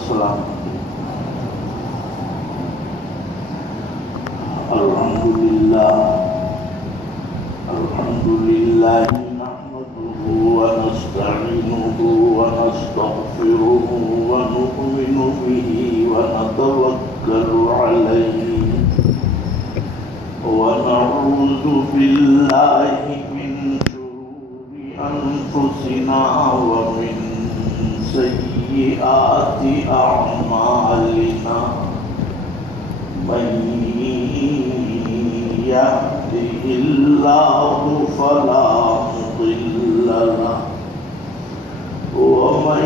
السلام الحمدللہ نحمده ونستعینه ونستغفره ونؤمن به ونتوکل علیہ ونعوذ باللہ من شرور انفسنا ومن سیئات اعمالنا من يهده الله فلا مضل له ومن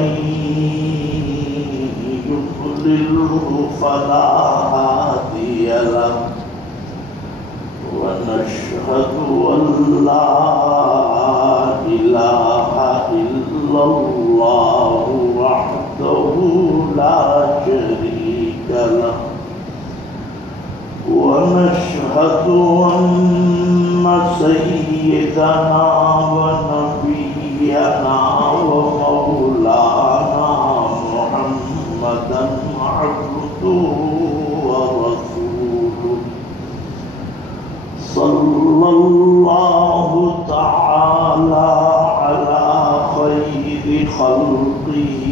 يضلله فلا هادي له ونشهد أن لا إله إلا الله وحده لا شريك له ونشهد أن سيدنا ونبينا ومولانا محمدا عبده ورسوله صلى الله تعالى على خير خلقه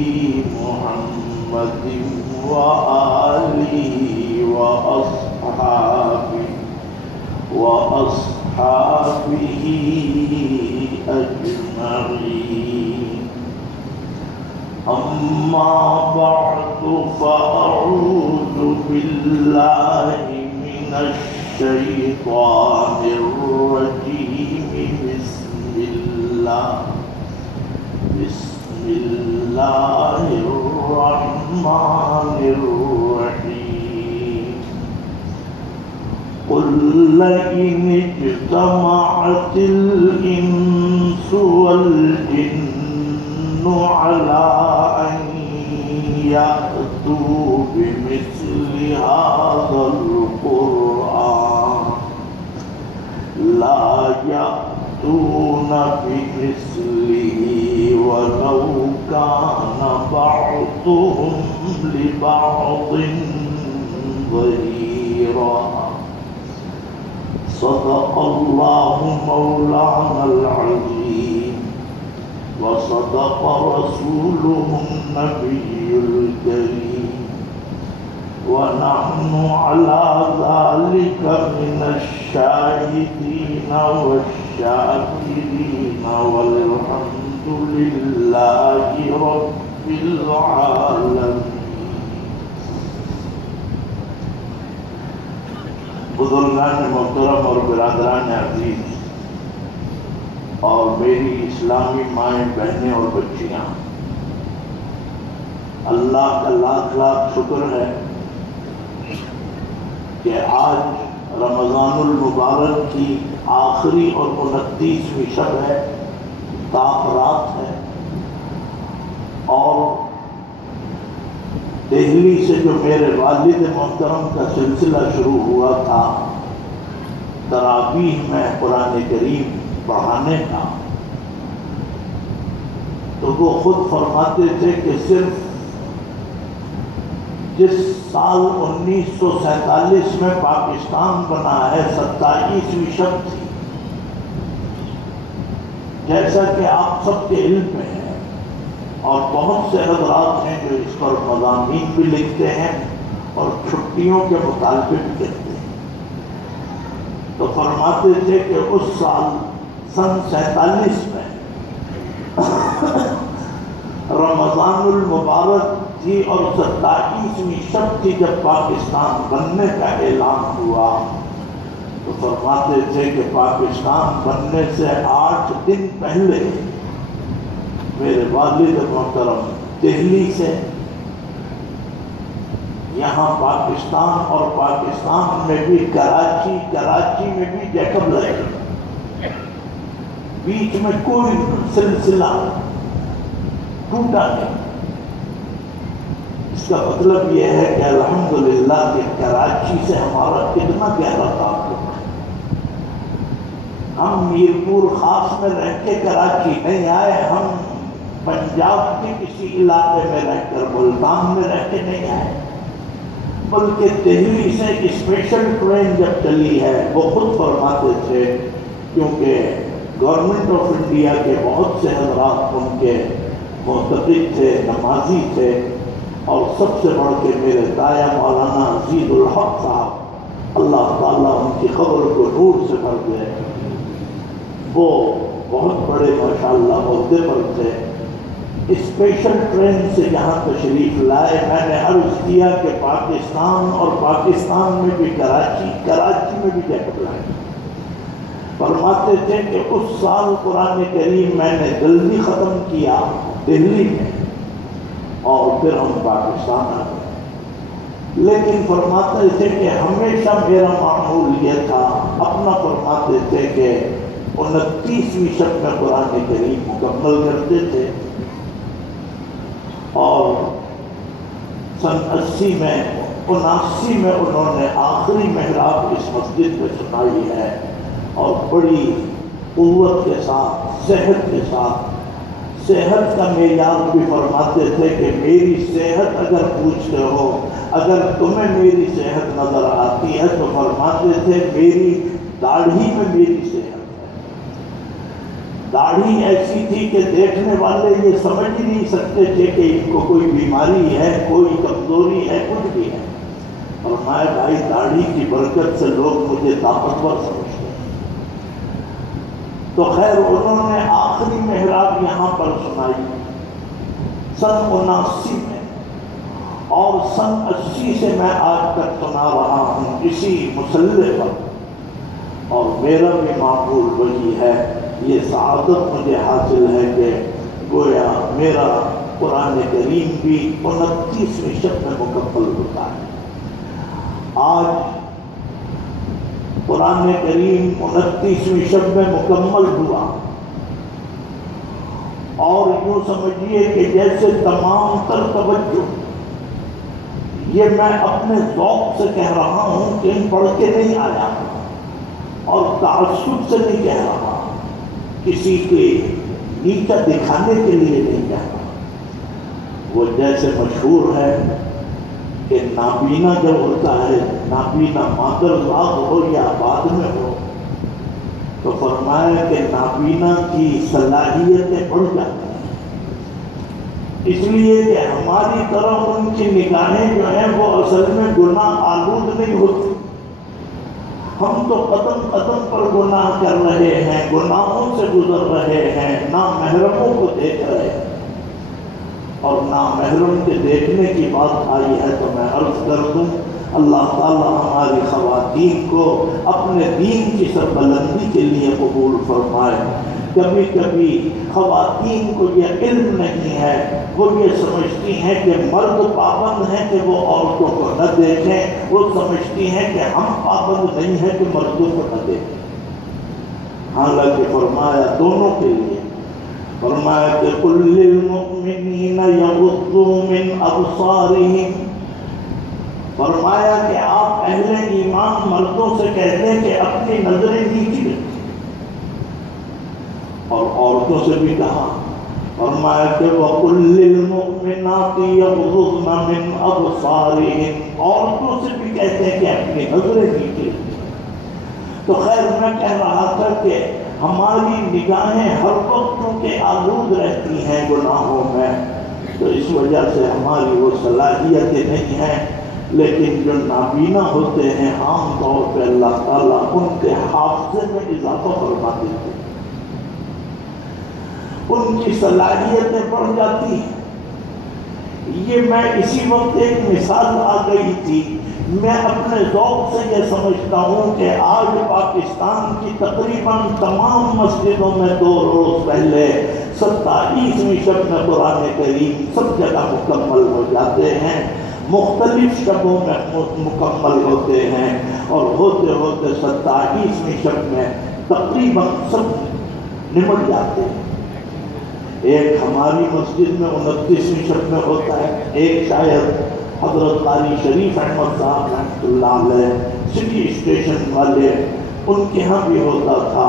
محمد وآله وأصحابه أجمعين أما بعد فأعوذ بالله من الشيطان الرجيم بسم الله الرحمن الرحيم قل لئن اجتمعت الإنس والجن على أن يأتوا بمثل هذا القرآن لا يأتون بمثله ولو كان بعضهم لبعض ظهيرا صدق الله مولانا العظيم وصدق رسوله النبي الكريم ونحن على ذلك من الشاهدين والشاكرين والحمد لله رب العالمين. بزرگان محترم اور برادران عزیز اور میری اسلامی مائیں بہنیں اور بچیاں، اللہ کا لاکھ لاکھ شکر ہے کہ آج رمضان المبارک کی آخری اور 29ویں شب ہے، رات ہے، اور دہلی سے جو میرے والد محترم کا سلسلہ شروع ہوا تھا تراویح میں قرآن کریم پڑھانے کا، تو وہ خود فرماتے تھے کہ صرف جس سال 1947 میں پاکستان بنا ہے 27ویں شب تھی. جیسا کہ آپ سب کے علم میں ہے اور بہت سے حضرات ہیں جو اس پر مضامین بھی لکھتے ہیں اور چھٹیوں کے مطالبے بھی کرتے ہیں، تو فرماتے تھے کہ اس سال سن 47 میں رمضان المبارک تھی اور 27ویں شب تھی جب پاکستان بننے کا اعلان ہوا. تو فرماتے تھے کہ پاکستان بننے سے 8 دن پہلے میرے والد محترم دہلی سے یہاں پاکستان اور پاکستان میں بھی کراچی میں بھی جیکب لگے، بیچ میں کوئی سلسلہ ٹوٹا نہیں. اس کا مطلب یہ ہے کہ الحمدللہ کہ کراچی سے ہمارا کتنا گہرا تعلق ہے. ہم میرپور خاص میں رہ کے کراچی نہیں آئے، ہم پنجاب کے کسی علاقے میں رہ کر ملتان میں رہ کے نہیں آئے، بلکہ دہلی سے اسپیشل ٹرین جب چلی ہے وہ خود فرماتے تھے، کیونکہ گورنمنٹ آف انڈیا کے بہت سے حضرات ان کے معتقد تھے، نمازی تھے، اور سب سے بڑھ کے میرے دایا مولانا عزیز الحق صاحب، اللہ تعالیٰ ان کی قبر کو نور سے بھر دے، وہ بہت بڑے ماشاءاللہ عہدے پر تھے۔ اسپیشل ٹرین سے یہاں تشریف لائے۔ میں نے عرض کیا کہ پاکستان اور پاکستان میں بھی کراچی میں بھی جا کر لائے۔ فرماتے تھے کہ اس سال قرآن کریم میں نے جلدی ختم کیا دہلی میں، اور پھر ہم پاکستان آ گئے، لیکن فرماتے تھے کہ ہمیشہ میرا معمول یہ تھا، اپنا فرماتے تھے کہ 29ویں شب میں قرآن کریم مکمل کرتے تھے، اور سن 79 میں انہوں نے آخری محراب اس مسجد میں سنائی ہے، اور بڑی قوت کے ساتھ، صحت کے ساتھ، صحت کا معیار بھی فرماتے تھے کہ میری صحت اگر پوچھتے ہو، اگر تمہیں میری صحت نظر آتی ہے تو فرماتے تھے میری داڑھی میں میری صحت ہے۔ داڑھی ایسی تھی کہ دیکھنے والے یہ سمجھ ہی نہیں سکتے تھے کہ ان کو کوئی بیماری ہے، کوئی کمزوری ہے، کچھ بھی ہے، اور میں بھائی داڑھی کی برکت سے لوگ مجھے طاقتور سمجھتے ہیں۔ تو خیر انہوں نے آخری محراب یہاں پر سنائی سن 79 میں، اور سن 80 سے میں آج تک سنا رہا ہوں اسی مصلے پر، اور میرا بھی معمول وہی ہے۔ یہ سعادت مجھے حاصل ہے کہ گویا میرا قرآن کریم بھی 29ویں شب میں مکمل ہوتا ہے۔ آج قرآن کریم 29ویں شب میں مکمل ہوا، اور یوں سمجھیے کہ جیسے تمام تر توجہ، یہ میں اپنے ذوق سے کہہ رہا ہوں کہ پڑھ کے نہیں آیا، اور تعصب سے نہیں کہہ رہا، کسی کے نیچا دکھانے کے لیے نہیں کہہ رہا۔ وہ جیسے مشہور ہے کہ نابینا جب ہوتا ہے، نابینا مادرزاد ہو یا آباد میں ہو، تو فرمایا کہ نابینا کی صلاحیتیں بڑھ جاتی ہیں، اس لیے کہ ہماری طرف ان کی نگاہیں جو ہیں وہ اصل میں گناہ آلود نہیں ہوتی۔ ہم تو قدم قدم پر گناہ کر رہے ہیں، گناہوں سے گزر رہے ہیں، نامحرموں کو دیکھ رہے ہیں، اور نامحرم کے دیکھنے کی بات آئی ہے تو میں عرض کر دوں، اللہ تعالیٰ ہماری خواتین کو اپنے دین کی سربلندی کے لیے قبول فرمائے۔ کبھی کبھی خواتین کو یہ علم نہیں ہے، وہ یہ سمجھتی ہیں کہ مرد پابند ہیں کہ وہ عورتوں کو نہ دیکھیں، وہ سمجھتی ہیں کہ ہم پابند نہیں ہیں کہ مردوں کو نہ دیکھیں، حالانکہ فرمایا دونوں کے لیے، فرمایا کہ قُل لِّلْمُؤْمِنِينَ يَغُضُّوا مِنْ أَبْصَارِهِمْ، فرمایا کہ آپ اہل ایمان مردوں سے کہتے ہیں کہ اپنی نظریں نیچی رکھیں، اور عورتوں سے بھی کہا، فرمایا کہ وَقُلْ لِّلْمُؤْمِنَاتِ يَغْضُضْنَ مِنْ أَبْصَارِهِنَّ، عورتوں سے بھی کہتے ہیں کہ اپنی نظریں نیچے رکھیں۔ تو خیر میں کہہ رہا تھا کہ ہماری نگاہیں ہر وقت کے آلود رہتی ہیں گناہوں میں، تو اس وجہ سے ہماری وہ صلاحیتیں نہیں ہیں، لیکن جو نابینا ہوتے ہیں عام طور پہ اللہ تعالیٰ ان کے حافظے میں اضافہ فرما دیتے ہیں، ان کی صلاحیتیں بڑھ جاتی ہیں۔ یہ میں اسی وقت ایک مثال آ گئی تھی، میں اپنے ذوق سے یہ سمجھتا ہوں کہ آج پاکستان کی تقریباً تمام مسجدوں میں 2 روز پہلے 27ویں شب میں قرآن کریم سب جگہ مکمل ہو جاتے ہیں، مختلف شبوں میں مکمل ہوتے ہیں، اور ہوتے ہوتے 27ویں شب میں تقریباً سب نمٹ جاتے ہیں۔ ایک ہماری مسجد میں 29ویں شب میں ہوتا ہے، ایک شاید حضرت قاری شریف احمد صاحب رحمۃ اللہ علیہ سٹی اسٹیشن والے ان کے ہاں بھی ہوتا تھا،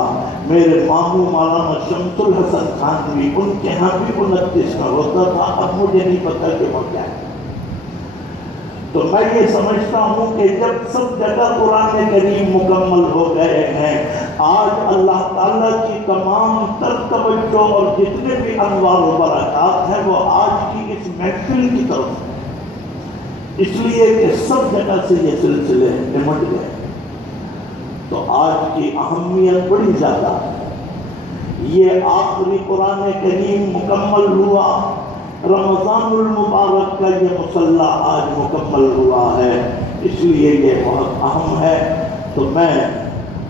میرے ماموں مولانا شمس الحسن تھانوی ان کے ہاں بھی 29 کا ہوتا تھا، اب مجھے نہیں پتا کہ وہ کیا ہے۔ تو میں یہ سمجھتا ہوں کہ جب سب جگہ قرآن کریم مکمل ہو گئے ہیں، آج اللہ تعالیٰ کی تمام تر توجہ اور جتنے بھی انوار و برکات ہیں وہ آج کی اس محفل کی طرف ہے، اس لیے کہ سب جگہ سے یہ سلسلے نمٹ گئے۔ تو آج کی اہمیت بڑی زیادہ ہے۔ یہ آخری قرآن کریم مکمل ہوا، رمضان المبارک کا یہ مصلح آج مکمل ہوا ہے، اس لیے یہ بہت اہم ہے۔ تو میں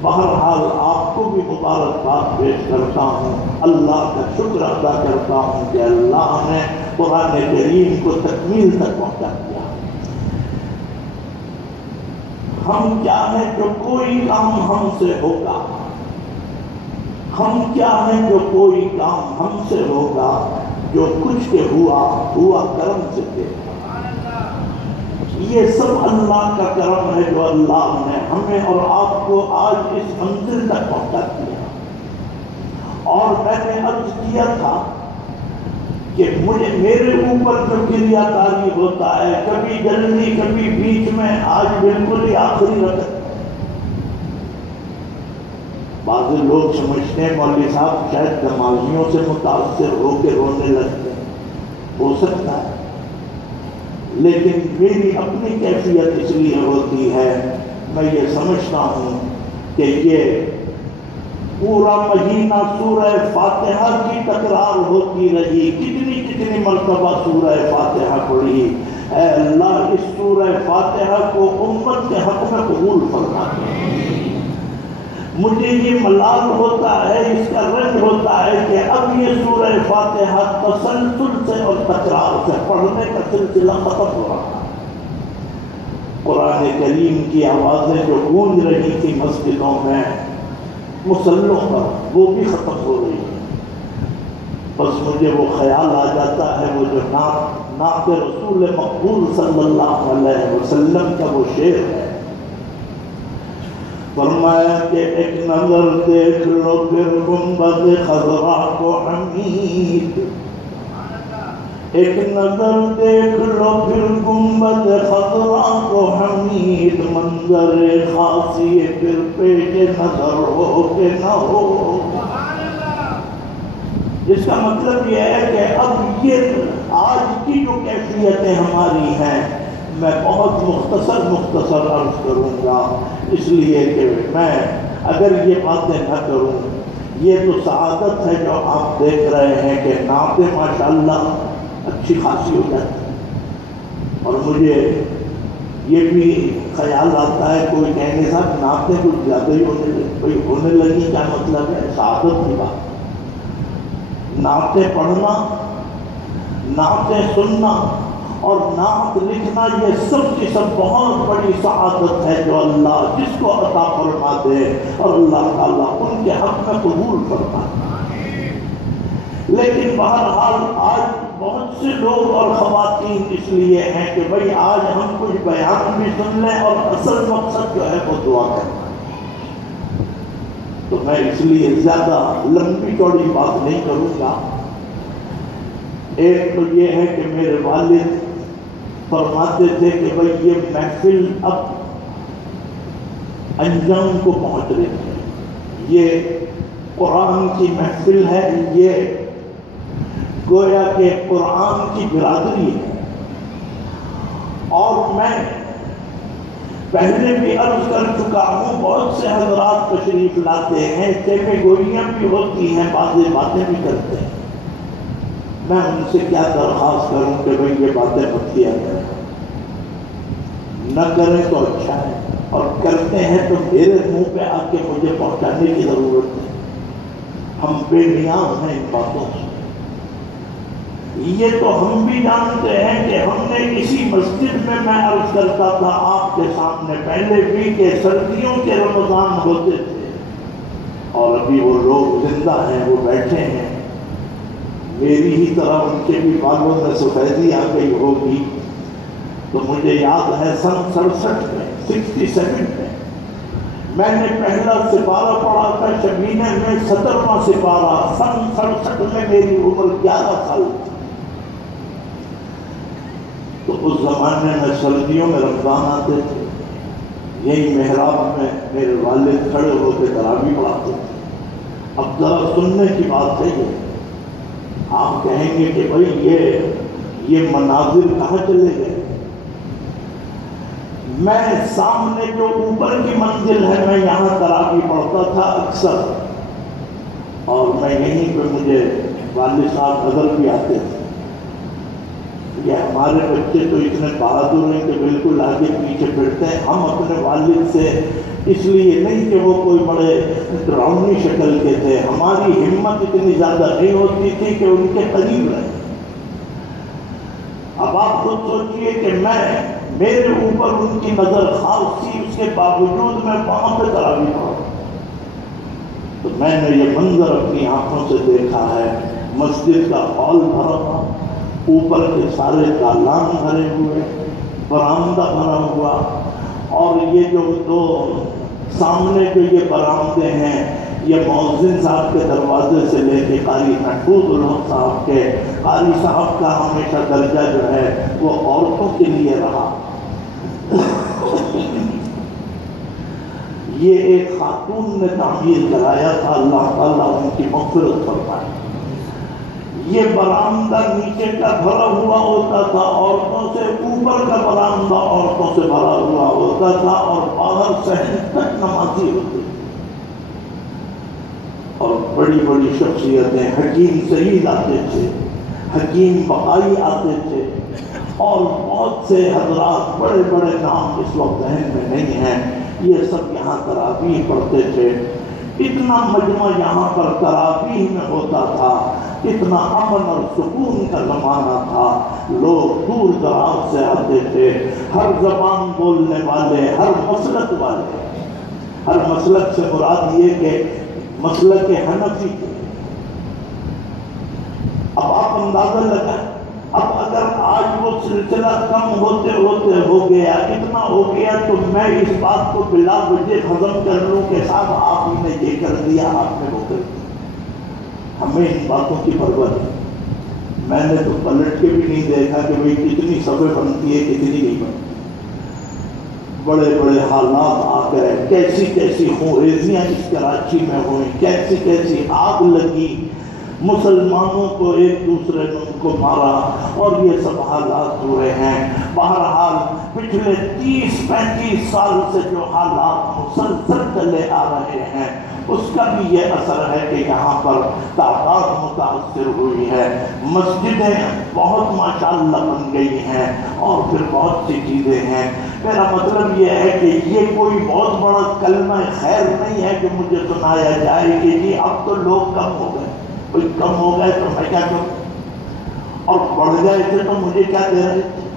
بہرحال آپ کو بھی مبارکباد پیش کرتا ہوں، اللہ کا شکر ادا کرتا ہوں کہ اللہ نے قرآن کریم کو تکمیل تک پہنچا دیا۔ ہم کیا ہیں جو کوئی کام ہم سے ہوگا، ہم کیا ہیں جو کوئی کام ہم سے ہوگا، جو کچھ کے ہوا کرم سے تھے۔ یہ سب اللہ کا کرم ہے جو اللہ نے ہمیں اور آپ کو آج اس منزل تک پہنچا دیا۔ اور میں نے عرض کیا تھا کہ میرے اوپر جو گریہ تاری ہوتا ہے، کبھی جلدی کبھی بیچ میں، آج بالکل ہی آخری رکعت۔ بعض لوگ سمجھتے ہیں مولوی صاحب شاید نمازیوں سے متاثر ہو کے رونے لگتے ہیں، ہو سکتا ہے، لیکن میری اپنی کیفیت اس لیے ہوتی ہے، میں یہ سمجھتا ہوں کہ یہ پورا مہینہ سورہ فاتحہ کی تکرار ہوتی رہی، کتنی مرتبہ سورہ فاتحہ پڑھی، اے اللہ اس سورہ فاتحہ کو امت کے حق میں قبول فرما دے۔ مجھے یہ ملال ہوتا ہے، اس کا رنج ہوتا ہے کہ اب یہ سورہ فاتحہ تسلسل سے اور تکرار سے پڑھنے کا سلسلہ ختم ہو رہا ہے۔ قرآن کریم کی آوازیں جو گونج رہی تھی مسجدوں میں، مصلوں پر، وہ بھی ختم ہو رہی ہے۔ بس مجھے وہ خیال آ جاتا ہے، وہ جو نعت رسول مقبول صلی اللہ علیہ وسلم کا وہ شعر ہے، فرمایا کہ ایک نظر دیکھ لو پھر گنبد خضرا کو حمید، ایک نظر دیکھ لو پھر گنبد خضرا کو حمید، منظر خاصی پھر پیش نظر ہو کہ نہ ہو۔ اس کا مطلب یہ ہے کہ اب یہ آج کی جو کیفیتیں ہماری ہیں، میں بہت مختصر عرض کروں گا، اس لیے کہ میں اگر یہ باتیں نہ کروں، یہ تو سعادت ہے جو آپ دیکھ رہے ہیں کہ نعتیں ماشاءاللہ اچھی خاصی ہو جاتی ہیں، اور مجھے یہ بھی خیال آتا ہے کوئی کہنے صاحب نعتیں کچھ زیادہ ہی ہونے لگی، کیا مطلب ہے؟ سعادت کی بات، نعتیں پڑھنا، نعتیں سننا اور نعت لکھنا، یہ سب کی سب بہت بڑی سعادت ہے جو اللہ جس کو عطا فرما دے، اور اللہ تعالیٰ ان کے حق میں قبول فرما دے۔ لیکن بہرحال آج بہت سے لوگ اور خواتین اس لیے ہیں کہ بھئی آج ہم کچھ بیان بھی سن لیں اور اصل مقصد جو ہے وہ دعا کرنا، تو میں اس لیے زیادہ لمبی چوڑی بات نہیں کروں گا۔ ایک تو یہ ہے کہ میرے والد فرماتے تھے کہ بھئی یہ محفل اب انجام کو پہنچ رہی ہے، یہ قرآن کی محفل ہے، یہ گویا کہ قرآن کی برادری ہے۔ اور میں پہلے بھی عرض کر چکا ہوں، بہت سے حضرات تشریف لاتے ہیں، چیمے گوئیاں بھی ہوتی ہیں، بعض باتیں بھی کرتے ہیں، میں ان سے کیا درخواست کروں کہ بھئی یہ باتیں مت کیا کریں، نہ کریں تو اچھا ہے، اور کرتے ہیں تو میرے منہ پہ آ کے مجھے پہنچانے کی ضرورت ہے، ہم بے نیاز ہیں ان باتوں سے۔ یہ تو ہم بھی جانتے ہیں کہ ہم نے اسی مسجد میں عرض کرتا تھا آپ کے سامنے پہلے بھی کہ سردیوں کے رمضان ہوتے تھے، اور ابھی وہ لوگ زندہ ہیں، وہ بیٹھے ہیں، میری ہی طرح ان کے بھی بالوں میں سفیدی آ گئی ہوگی۔ تو مجھے یاد ہے سن 67 میں 67 میں میں نے پہلا سپارہ پڑھا تھا شبینے میں 17واں سپارہ، سن 67 میں میری عمر 11 سال تھی۔ تو اس زمانے میں سردیوں میں رمضان آتے تھے، یہی محراب میں میرے والد کھڑے ہو کے تراویح پڑھاتے تھے۔ اب ذرا سننے کی بات ہے یہ، آپ کہیں گے کہ بھائی یہ مناظر کہاں چلے گئے؟ میں سامنے جو اوپر کی منزل ہے، میں یہاں تراویح پڑھتا تھا اکثر، اور میں یہیں پہ مجھے والد صاحب نظر بھی آتے تھے۔ یہ ہمارے بچے تو اتنے بہادر ہیں کہ بالکل آگے پیچھے پھرتے ہیں۔ ہم اپنے والد سے اس لیے نہیں کہ وہ کوئی بڑے ڈراؤنی شکل کے تھے، ہماری ہمت اتنی زیادہ نہیں ہوتی تھی کہ ان کے قریب رہیں۔ اب آپ خود سوچئے کہ میرے اوپر ان کی نظر خاص تھی، اس کے باوجود میں وہاں پہ تراویح پڑھا۔ تو میں نے یہ منظر اپنی آنکھوں سے دیکھا ہے، مسجد کا ہال بھرا تھا، اوپر کے سارے دالان بھرے ہوئے، برآمدہ بھرا ہوا، اور یہ جو دو سامنے جو یہ برآمدے ہیں، یہ مؤذن صاحب کے دروازے سے لے کے قاری محفوظ الحق صاحب کے، قاری صاحب کا ہمیشہ درجہ جو ہے وہ عورتوں کے لیے رہا۔ یہ ایک خاتون نے تعمیر کرایا تھا، اللہ تعالیٰ ان کی مغفرت فرمائے۔ یہ برآمدہ نیچے کا بھرا ہوا ہوتا تھا عورتوں سے، اوپر کا برآمدہ عورتوں سے بھرا ہوا ہوتا تھا، اور باہر صحن تک نمازی ہوتے تھے، اور بڑی بڑی شخصیتیں، حکیم سعید آتے تھے، حکیم بقائی آتے تھے، اور بہت سے حضرات، بڑے بڑے نام اس وقت ذہن میں نہیں ہیں، یہ سب یہاں تراویح پڑھتے تھے۔ اتنا مجمع یہاں پر تراویح میں ہوتا تھا، اتنا امن اور سکون کا زمانہ تھا، لوگ دور دراز سے آتے تھے، ہر زبان بولنے والے، ہر مسلک والے۔ ہر مسلک سے مراد یہ کہ مسلک حنفی تھے۔ اب آپ اندازہ لگائیں، اب اگر آج وہ سلسلہ کم ہوتے ہوتے ہو گیا، اتنا ہو گیا، تو میں اس بات کو بلا وجہ ہضم کر لوں کہ صاحب آپ ہی نے یہ کر دیا، آپ نے وہ کر دیا۔ ہمیں ان باتوں کی پرواہ نہیں۔ میں نے تو پلٹ کے بھی نہیں دیکھا کہ بھئی کتنی صفحے بنتی ہے، کتنی نہیں بنتی۔ بڑے بڑے حالات آ گئے، کیسی کیسی خونریزیاں اس کراچی میں ہوئیں، کیسی کیسی آگ لگی، مسلمانوں کو ایک دوسرے نے ان کو مارا، اور یہ سب حالات ہوئے ہیں۔ بہرحال پچھلے 30-35 سال سے جو حالات مسلسل چلے آ رہے ہیں، اس کا بھی یہ اثر ہے کہ یہاں پر تعداد متاثر ہوئی ہے، مسجدیں بہت ماشاءاللہ بن گئی ہیں، اور پھر بہت سی چیزیں ہیں۔ میرا مطلب یہ ہے کہ یہ کوئی بہت بڑا کلمہ خیر نہیں ہے کہ مجھے سنایا جائے کہ جی اب تو لوگ کم ہو گئے، کوئی کم ہو گئے تو میں کیا کروں، اور بڑھ گئے تھے تو مجھے کیا دے رہے تھے۔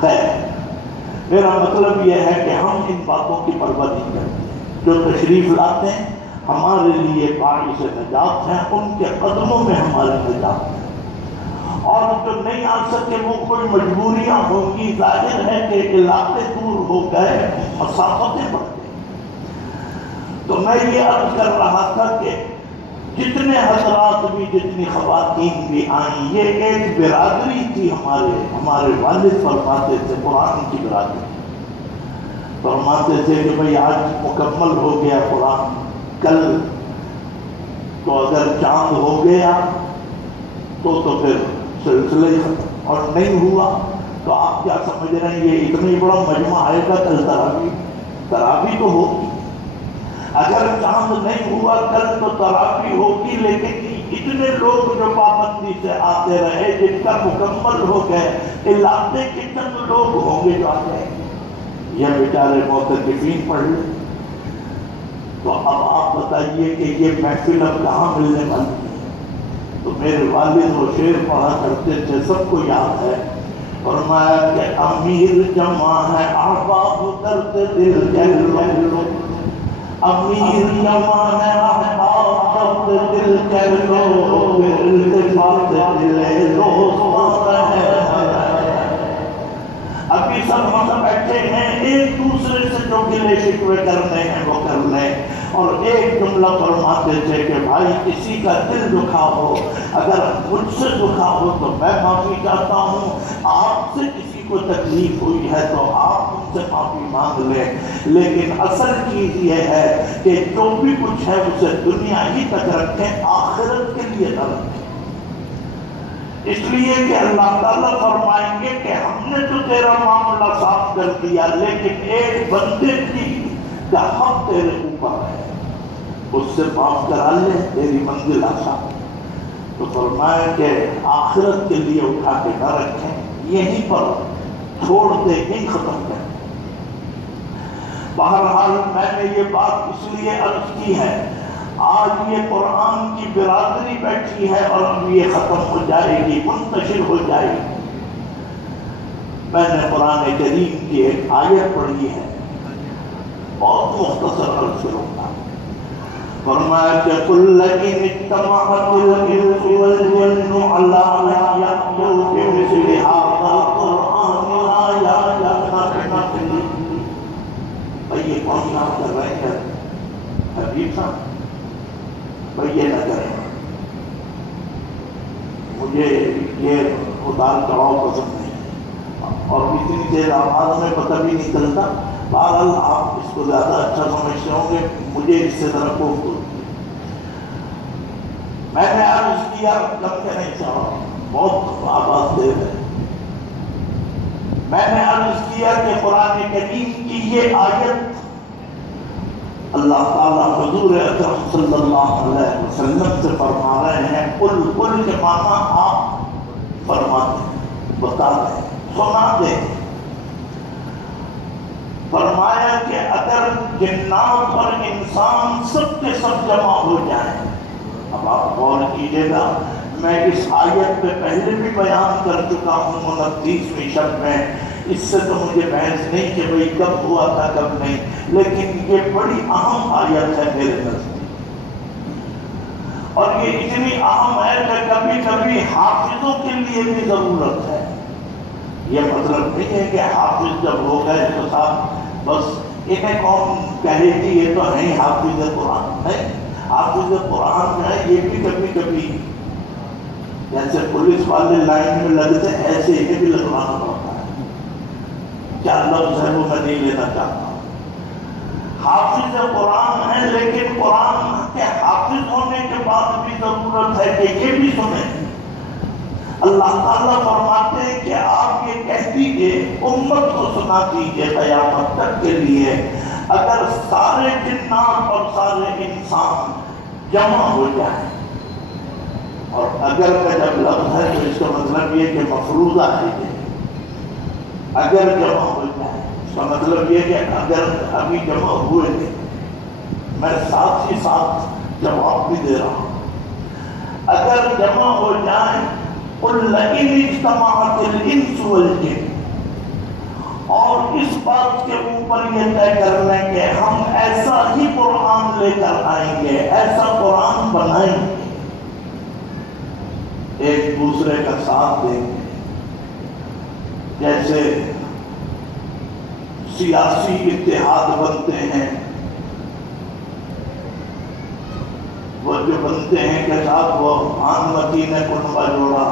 خیر، میرا مطلب یہ ہے کہ ہم ان باتوں کی پرواہ نہیں کرتے۔ جو تشریف لاتے ہیں ہمارے لیے باعث نجات ہیں، ان کے قدموں میں ہماری نجات ہے، اور جو نہیں آ سکے وہ کوئی مجبوریاں ہوں گی۔ ظاہر ہے کہ علاقے دور ہو گئے، مسافتیں بڑھ گئی۔ تو میں یہ عرض کر رہا تھا کہ جتنے حضرات بھی، جتنی خواتین بھی آئیں، یہ ایک برادری تھی۔ ہمارے والد فرماتے تھے، قرآن کی برادری فرماتے تھے کہ بھئی آج مکمل ہو گیا قرآن، کل تو اگر چاند ہو گیا تو پھر سلسلہ ہی ختم، اور نہیں ہوا تو آپ کیا سمجھ رہے ہیں، یہ اتنا ہی بڑا مجمع آئے گا کل تراویح تو ہوگی۔ اگر چاند نہیں ہوا کل تو تراویح ہوگی، لیکن اتنے لوگ جو پابندی سے آتے رہے، جن کا مکمل ہو گئے، علاقے کے چند لوگ ہوں گے جو آ جائیں گے، یہ بیچارے معتکفین پڑھ لیں۔ تو اب آپ بتائیے کہ یہ محفل اب کہاں ملنے والی ہے؟ تو میرے والد وہ شعر پڑھا کرتے تھے، سب کو یاد ہے، فرمایا کہ امیر جمع ہے احباب کرتے دل جلو، امیر جمع ہے احباب کرتے دل جلو، التفات دل دوست ہے، ابھی سب وہاں بیٹھے ہیں، ایک دوسرے سے جو گلے شکوے کرنے ہیں وہ کر لیں، اور ایک جملہ فرماتے تھے کہ بھائی کسی کا دل دکھا ہو، اگر مجھ سے دکھا ہو تو میں معافی چاہتا ہوں، آپ سے کسی کو تکلیف ہوئی ہے تو آپ ان سے معافی مانگ لیں، لیکن اصل چیز یہ ہے کہ جو بھی کچھ ہے اسے دنیا ہی تک رکھیں، آخرت کے لیے نہ رکھیں۔ اس لیے کہ اللہ تعالیٰ فرمائیں گے کہ ہم نے تو تیرا معاملہ صاف کر دیا، لیکن ایک بندے کا حق تیرے اوپر ہے، اس سے معاف کرا لے، تیری منزل آسان۔ تو فرمایا کہ آخرت کے لیے اٹھا کے نہ رکھیں، یہیں پر چھوڑ دے، یہیں ختم کریں۔ بہرحال میں نے یہ بات اس لیے عرض کی ہے، آج یہ قرآن کی برادری بیٹھی ہے اور اب یہ ختم ہو جائے گی، منتشر ہو جائے گی۔ میں نے قرآن کریم کی ایک آیت پڑھی ہے، بہت مختصر عرض کروں گا۔ فرمایا کہ قُلْ لَئِنِ اجْتَمَعَتِ الْإِنسُ وَالْجِنُّ عَلَىٰ أَن يَأْتُوا بِمِثْلِ هَٰذَا الْقُرْآنِ لَا يَأْتُونَ بِمِثْلِهِ۔ بھئی یہ کون کام کر رہے ہیں حبیب صاحب؟ بھئی یہ نہ کریں، مجھے یہ اتار چڑھاؤ پسند نہیں، اور اتنی دیر آواز میں پتہ بھی نہیں چلتا۔ بہرحال آپ اس کو زیادہ اچھا سمجھتے ہوں گے، مجھے اس سے ذرا کوفت ہوتی ہے۔ میں نے عرض کیا، کم کے نہیں چاہا، بہت آواز دے رہے، میں نے عرض کیا کہ قرآن کریم کی یہ آیت اللہ تعالیٰ حضور اکرم صلی اللہ علیہ وسلم سے فرما رہے ہیں، قل کے معنی آپ فرما دیں، بتا دیں، سنا دیں۔ فرمایا کہ اگر جنات اور انسان سب کے سب جمع ہو جائیں، اب آپ غور کیجیے گا، میں اس آیت پہ پہلے بھی بیان کر چکا ہوں 29ویں شب میں، اس سے تو مجھے بحث نہیں کہ بھئی کب ہوا تھا کب نہیں، لیکن یہ بڑی اہم آیت ہے میرے نزدیک، اور یہ اتنی اہم ہے کہ کبھی کبھی حافظوں کے لیے بھی ضرورت ہے۔ یہ مطلب نہیں ہے کہ حافظ جب ہو گئے تو صاحب بس انہیں کون کہے کہ یہ تو نہیں حافظ قرآن ہے۔ حافظ قرآن جو ہے یہ بھی کبھی کبھی جیسے پولیس والے لائن میں لگتے ہیں ایسے یہ بھی لگوانا پڑتا ہے، کیا لفظ ہے وہ میں نہیں لینا چاہتا۔ حافظ قرآن ہے، لیکن قرآن کے حافظ ہونے کے بعد بھی ضرورت ہے کہ یہ بھی سنیں۔ اللہ تعالیٰ فرماتے ہیں کہ آپ یہ کہہ دیجئے، امت کو سنا دیجئے قیامت تک کے لیے، اگر سارے جنات اور سارے انسان جمع ہو جائیں، اور اگر کا جب لفظ ہے تو اس کا مطلب یہ کہ مفروضہ ہے، اگر جمع ہو جائیں اس کا مطلب یہ کہ اگر ابھی جمع ہوئے تھے، میں ساتھ ہی ساتھ جواب بھی دے رہا ہوں، اگر جمع ہو جائیں قُلْ لَئِنِ اجْتَمَعَتِ الْإِنسُ وَالْجِنُّ، اور اس بات کے اوپر یہ طے کر لیں کہ ہم ایسا ہی قرآن لے کر آئیں گے، ایسا قرآن بنائیں گے، ایک دوسرے کا ساتھ دیں گے، جیسے سیاسی اتحاد بنتے ہیں، وہ جو بنتے ہیں کہ صاحب وہ آنمتی نے کنبہ جوڑا،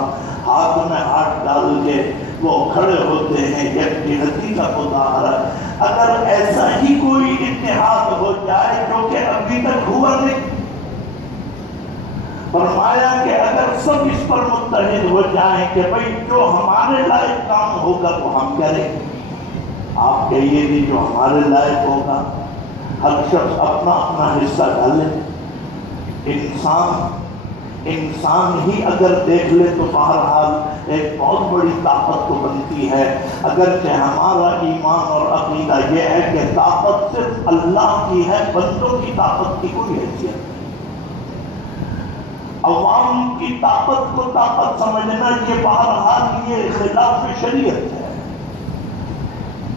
ہاتھ میں ہاتھ ڈال کے وہ کھڑے ہوتے ہیں، یکجہتی کا مظاہرہ۔ اگر ایسا ہی کوئی اتحاد ہو جائے جو کہ ابھی تک ہوا نہیں، فرمایا کہ اگر سب اس پر متحد ہو جائیں کہ بھئی جو ہمارے لائق کام ہوگا وہ ہم کریں، آپ کہیے کہ جو ہمارے لائق ہوگا، ہر شخص اپنا اپنا حصہ ڈالے۔ انسان ہی اگر دیکھ لے تو بہرحال ایک بہت بڑی طاقت تو بنتی ہے، اگرچہ ہمارا ایمان اور عقیدہ یہ ہے کہ طاقت صرف اللہ کی ہے، بندوں کی طاقت کی کوئی حیثیت نہیں۔ عوام کی طاقت کو طاقت سمجھنا یہ بہرحال یہ خلاف شریعت ہے،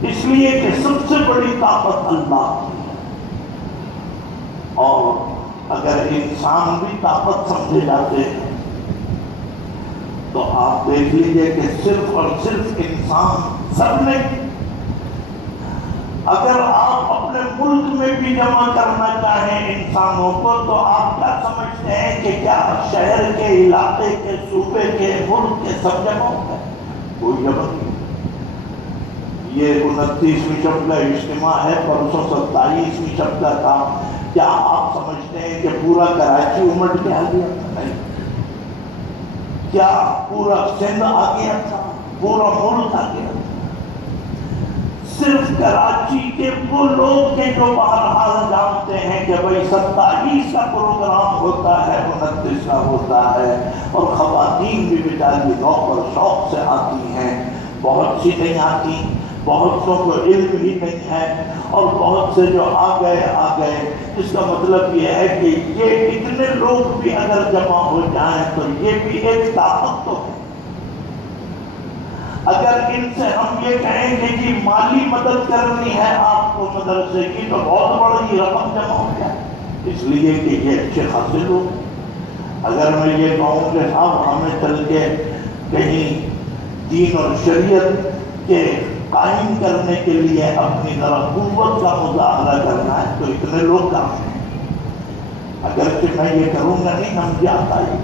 اس لیے کہ سب سے بڑی طاقت اللہ کی ہے، اور اگر انسان بھی طاقت سمجھے جاتے ہیں تو آپ دیکھ لیجئے کہ صرف اور صرف انسان سب نے. اگر آپ اپنے ملک میں بھی جمع کرنا چاہیں انسانوں کو تو آپ کیا سمجھتے ہیں کہ کیا شہر کے، علاقے کے، صوبے کے، ملک کے سب جمع ہوتا ہے؟ کوئی جمع نہیں. یہ 29ویں شب کا اجتماع ہے، پرسوں 27ویں شب کا تھا. کیا آپ سمجھتے ہیں کہ پورا کراچی امٹ کے آ گیا تھا؟ نہیں. کیا پورا سندھ آ گیا تھا؟ پورا ملک آ گیا تھا؟ صرف کراچی کے وہ لوگ ہیں جو بہرحال جانتے ہیں کہ بھئی 27 کا پروگرام ہوتا ہے، 29 کا ہوتا ہے، اور خواتین بھی بیچاری ذوق اور شوق سے آتی ہیں. بہت سی نہیں آتی، بہت سو کو علم ہی نہیں ہے، اور بہت سے جو آ گئے. اس کا مطلب یہ ہے کہ یہ اتنے لوگ بھی اگر جمع ہو جائیں تو یہ بھی ایک طاقت تو ہے. اگر ان سے ہم یہ کہیں کہ جی مالی مدد کرنی ہے آپ کو مدرسے کی تو بہت بڑی رقم جمع ہو جائے، اس لیے کہ یہ اچھے خاصے لوگ. اگر میں یہ کہوں کہ صاحب ہمیں چل کے کہیں دین اور شریعت کے قائم کرنے کے لیے اپنی ذرا قوت کا مظاہرہ کرنا ہے تو اتنے لوگ کام ہیں. اگرچہ میں یہ کروں گا نہیں، ہم جاتا ہی،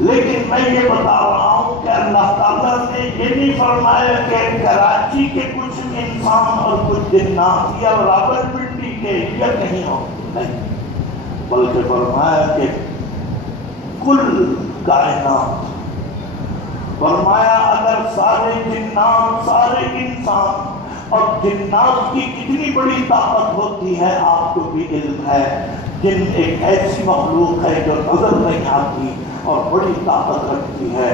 لیکن میں یہ بتا رہا ہوں کہ اللہ تعالیٰ نے یہ نہیں فرمایا کہ کراچی کے کچھ انسان اور کچھ جنات یا راولپنڈی کے یا کہیں اور نہیں، بلکہ فرمایا کہ کل کائنات. فرمایا اگر سارے جنات، سارے انسان، اور جنات کی کتنی بڑی طاقت ہوتی ہے آپ کو بھی علم ہے. جن ایک ایسی مخلوق ہے جو نظر نہیں آتی اور بڑی طاقت رکھتی ہے.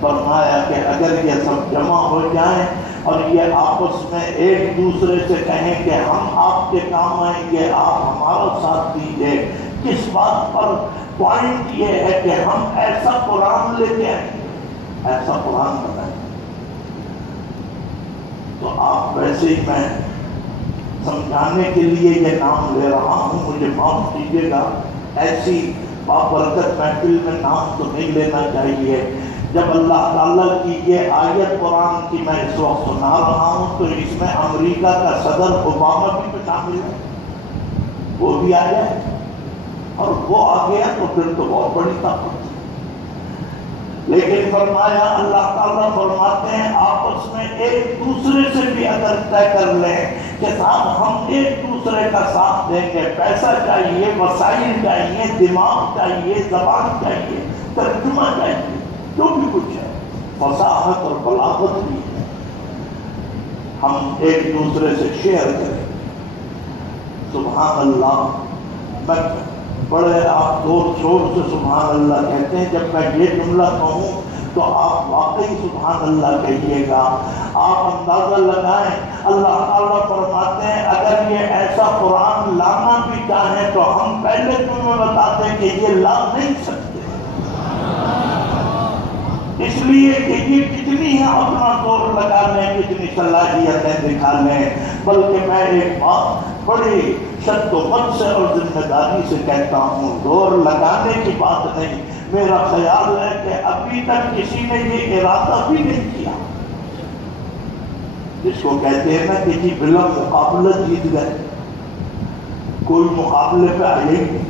فرمایا کہ اگر یہ سب جمع ہو جائیں اور یہ آپس میں ایک دوسرے سے کہیں کہ ہم آپ کے کام آئیں گے، آپ ہمارا ساتھ دیجیے، کس بات پر؟ پوائنٹ یہ ہے کہ ہم ایسا قرآن لے کے آئیں، ایسا قرآن بنائیں. تو آپ ویسے ہی، میں سمجھانے کے لیے یہ نام لے رہا ہوں، مجھے معاف کیجیے گا، ایسی بابرکت محفل میں نام تو نہیں لینا چاہیے. جب اللہ تعالیٰ کی یہ آیت قرآن کی میں اس وقت سنا رہا ہوں تو اس میں امریکہ کا صدر اوباما بھی تو شامل ہے، وہ بھی آ جائے، اور وہ آ گیا تو پھر تو بہت بڑی طاقت. لیکن فرمایا، اللہ تعالیٰ فرماتے ہیں آپس میں ایک دوسرے سے بھی اگر طے کر لیں کہ صاحب ہم ایک دوسرے کا ساتھ دیں گے، پیسہ چاہیے، وسائل چاہیے، دماغ چاہیے، زبان چاہیے، ترجمہ چاہیے، جو بھی کچھ ہے، فصاحت اور بلاغت بھی ہے، ہم ایک دوسرے سے شیئر کریں. سبحان اللہ. میں بڑے آپ زور شور سے سبحان اللہ کہتے ہیں، جب میں یہ جملہ کہوں تو آپ واقعی سبحان اللہ کہیے گا. آپ اندازہ لگائیں، اللہ تعالیٰ فرماتے ہیں اگر یہ ایسا قرآن لانا بھی چاہیں تو ہم پہلے تمہیں بتاتے ہیں کہ یہ لا نہیں سکتے، اس لیے کہ یہ کتنی ہے اپنا زور لگا لیں، کتنی صلاحیتیں دکھا لیں. بلکہ میں ایک بات بڑی شد و مت سے اور ذمہ داری سے کہتا ہوں، زور لگانے کی بات نہیں. میرا خیال ہے کہ ابھی تک کسی نے یہ ارادہ بھی نہیں کیا، جس کو کہتے ہیں نا کہ جی بلا مقابلہ جیت گئے، کوئی مقابلے پہ آئے نہیں.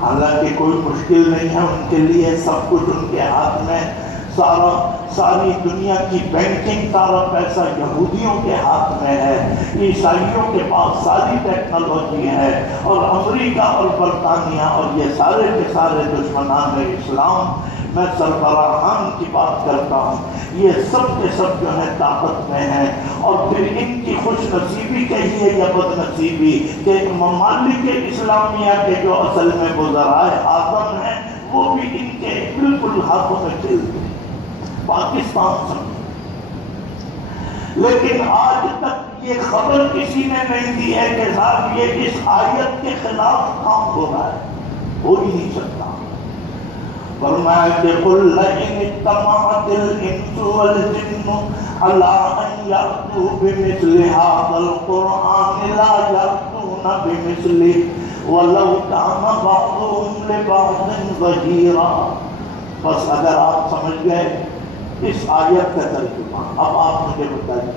حالانکہ کوئی مشکل نہیں ہے ان کے لیے، سب کچھ ان کے ہاتھ میں، ساری دنیا کی بینکنگ، سارا پیسہ یہودیوں کے ہاتھ میں ہے، عیسائیوں کے پاس ساری ٹیکنالوجی ہے، اور امریکہ اور برطانیہ اور یہ سارے کے سارے دشمنان اسلام، میں سربراہان کی بات کرتا ہوں، یہ سب کے سب جو ہے طاقت میں ہیں. اور پھر ان کی خوش نصیبی کہیے یا بد نصیبی کہ ممالک اسلامیہ کے جو اصل میں وزرائے اعظم ہیں وہ بھی ان کے بالکل ہاتھوں میں چلتے ہیں. پاکستان سمجھ، لیکن آج تک یہ خبر کسی نے نہیں دی ہے کہ صاحب یہ اس آیت کے خلاف کام ہو رہا ہے، ہو ہی نہیں سکتا. فرمایا کہ قُلْ لَئِنِ اجْتَمَعَتِ الْإِنسُ وَالْجِنُّ عَلَىٰ أَن يَأْتُوا بِمِثْلِ هَٰذَا الْقُرْآنِ لَا يَأْتُونَ بِمِثْلِهِ وَلَوْ كَانَ بَعْضُهُمْ لِبَعْضٍ ظَهِيرًا. بس اگر آپ سمجھ گئے اس آیت کا ترجمہ اب آپ مجھے بتائیے،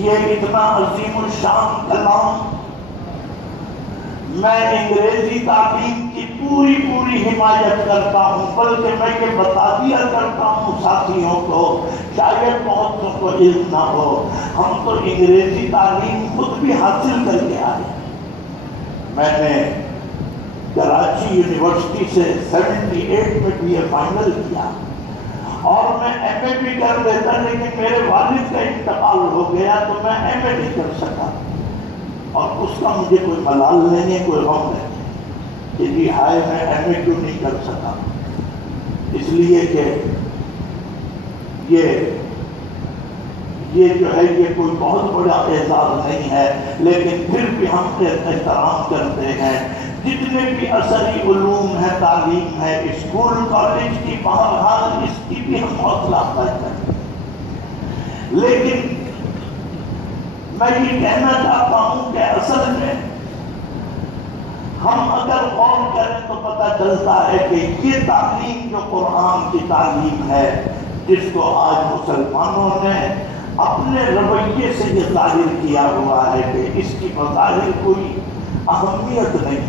یہ اتنا عظیم الشان کلام میں انگریزی تعلیم کی پوری حمایت کرتا ہوں، بلکہ میں یہ بتا دیا کرتا ہوں ساتھیوں کو، شاید بہتوں کو علم نہ ہو، ہم تو انگریزی تعلیم خود بھی حاصل کر کے آئے۔ میں نے کراچی یونیورسٹی سے 78 میں BA فائنل کیا اور میں MA بھی کر دیتا، لیکن میرے والد کا انتقال ہو گیا تو میں MA نہیں کر سکا، اور اس کا مجھے کوئی ملال نہیں ہے، کوئی غم نہیں کہ جی ہائے میں MA کیوں نہیں کر سکا، اس لیے کہ یہ جو ہے یہ کوئی بہت بڑا اعزاز نہیں ہے، لیکن پھر بھی ہم احترام کرتے ہیں جتنے بھی عصری علوم ہے، تعلیم ہے، اسکول کالج کی، بہرحال اس کی بھی ہم حوصلہ افزائی کرتے ہیں۔ لیکن میں یہ کہنا چاہتا ہوں کہ اصل میں ہم اگر غور کریں تو پتہ چلتا ہے کہ یہ تعلیم جو قرآن کی تعلیم ہے، جس کو آج مسلمانوں نے اپنے رویے سے یہ ظاہر کیا ہوا ہے کہ اس کی بظاہر کوئی اہمیت نہیں ہے،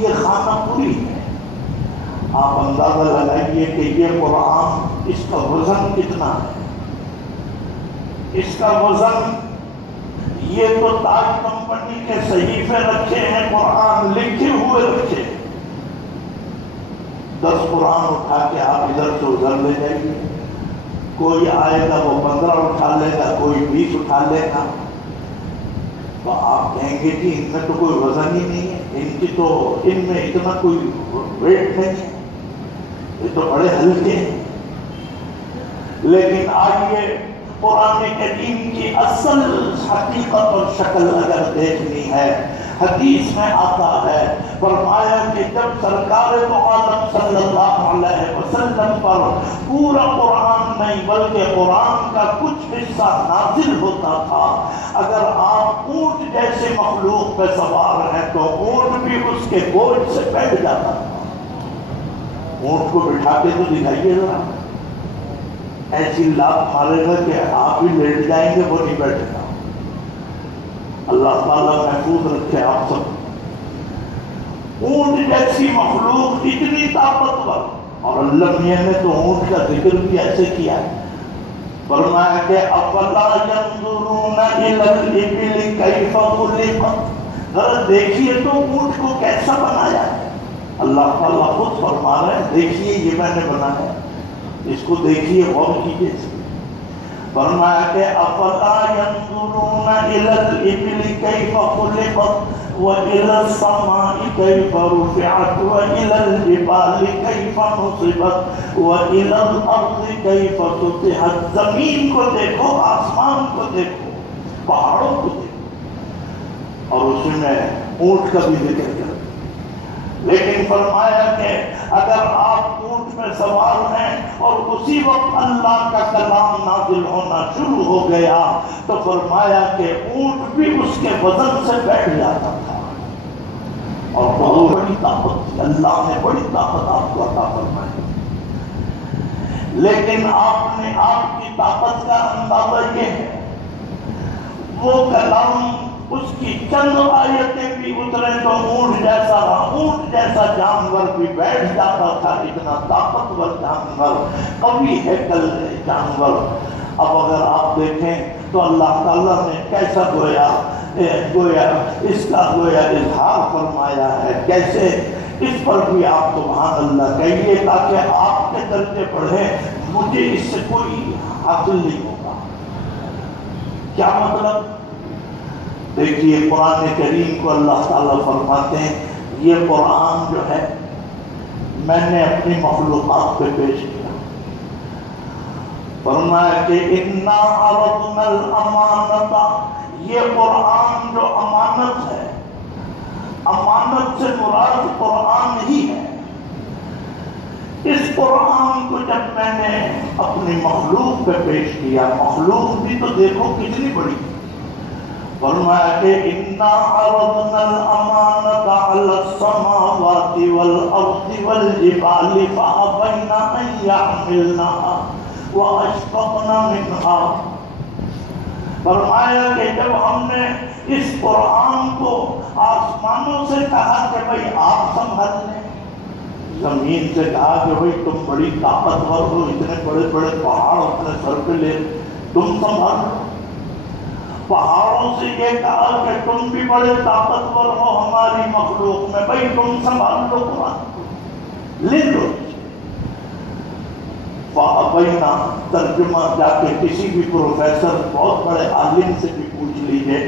یہ خانہ پوری ہے۔ آپ اندازہ لگائیے کہ یہ قرآن، اس کا وزن کتنا ہے؟ اس کا وزن، یہ تو تاج کمپنی کے صحیفے رکھے ہیں، قرآن لکھے ہوئے رکھے، 10 قرآن اٹھا کے آپ ادھر سے ادھر لے جائیے، کوئی آئے گا وہ 15 اٹھا لے گا، کوئی 20 اٹھا لے گا، تو آپ کہیں گے کہ ان میں تو کوئی وزن ہی نہیں ہے، ان میں اتنا کوئی ویٹ نہیں ہے، یہ تو بڑے ہلکے ہیں۔ لیکن آئیے قرآن کریم کی اصل حقیقت اور شکل اگر دیکھنی ہے، حدیث میں آتا ہے، فرمایا کہ جب سرکار تو عالم صلی اللہ علیہ وسلم پر پورا قرآن نہیں بلکہ قرآن کا کچھ حصہ نازل ہوتا تھا، اگر آپ اونٹ جیسے مخلوق پہ سوار ہیں تو اونٹ بھی اس کے بوجھ سے بیٹھ جاتا تھا۔ اونٹ کو بٹھا کے تو دکھائیے ذرا، ایسی لات مارے گا کہ آپ بھی لیٹ جائیں گے، وہ نہیں بیٹھے گا۔ اللہ تعالیٰ محفوظ رکھے آپ سب۔ اونٹ جیسی مخلوق اتنی طاقتور، اور اللہ میاں نے تو اونٹ کا ذکر بھی ایسے کیا ہے، فرمایا کہ افلا ينظرون الى الابل کیف خلقت، ذرا دیکھیے تو اونٹ کو کیسا بنایا ہے۔ اللہ تعالیٰ خود فرما رہے ہیں دیکھیے یہ میں نے بنایا، اس کو دیکھیے، غور کیجیے اس کو۔ فرمایا کہ افلا ينظرون الى الابل کیف خلقت وَإِلَى السَّمَاءِ كَيْفَ رُفِعَتْ وَإِلَى الْجِبَالِ كَيْفَ نُصِبَتْ وَإِلَى الْأَرْضِ كَيْفَ سُطِحَتْ، زمین کو دیکھو، آسمان کو دیکھو، پہاڑوں کو دیکھو، اور اس میں اونٹ کا بھی ذکر کرو۔ لیکن فرمایا کہ اگر آپ اونٹ میں سوار ہیں اور اسی وقت اللہ کا کلام نازل ہونا شروع ہو گیا تو فرمایا کہ اونٹ بھی اس کے وزن سے بیٹھ جاتا تھا، اور بہت بڑی طاقت تھی، اللہ نے بڑی طاقت آپ کو عطا فرمائی۔ لیکن آپ نے آپ کی طاقت کا اندازہ یہ ہے، وہ کلام اس کی چند آیتیں بھی اترے تو اونٹ جیسا رہا، اونٹ جیسا جانور بھی بیٹھ جاتا تھا، اتنا طاقتور جانور، قوی ہیکل جانور۔ اب اگر آپ دیکھیں تو اللہ تعالیٰ نے کیسا گویا اس کا گویا اظہار فرمایا ہے، کیسے اس پر بھی آپ سبحان اللہ کہیے تاکہ آپ کے درجے بڑھے، مجھے اس سے کوئی حاصل نہیں ہوگا۔ کیا مطلب؟ دیکھیے قرآن کریم کو اللہ تعالیٰ فرماتے ہیں یہ قرآن جو ہے میں نے اپنی مخلوقات پہ پیش کیا، فرمایا کہ اِنَّا عَرَضْنَا الْأَمَانَةَ، یہ قرآن جو امانت ہے، امانت سے مراد قرآن ہی ہے۔ اس قرآن کو جب میں نے اپنی مخلوق پہ پیش کیا، مخلوق بھی تو دیکھو کتنی بڑی، فرمایا کہ اِنَّا عَرَضْنَا الْأَمَانَةَ عَلَى السَّمَاوَاتِ وَالْأَرْضِ وَالْجِبَالِ فَأَبَيْنَ أَن يَحْمِلْنَهَا وَأَشْفَقْنَ مِنْهَا، فرمایا کہ جب ہم نے اس قرآن کو آسمانوں سے کہا کہ بھئی آپ سنبھال لیں، زمین سے کہا کہ بھئی تم بڑی طاقتور ہو، اتنے بڑے بڑے پہاڑ اپنے سر پہ لے تم سنبھال لو، پہاڑوں سے یہ کہا کہ تم بھی بڑے طاقتور ہو ہماری مخلوق میں، بھئی تم سنبھال لو قرآن لے لو۔ فَأَبَيْنَا، ترجمہ جا کے کسی بھی پروفیسر بہت بڑے عالم سے بھی پوچھ لیجئے،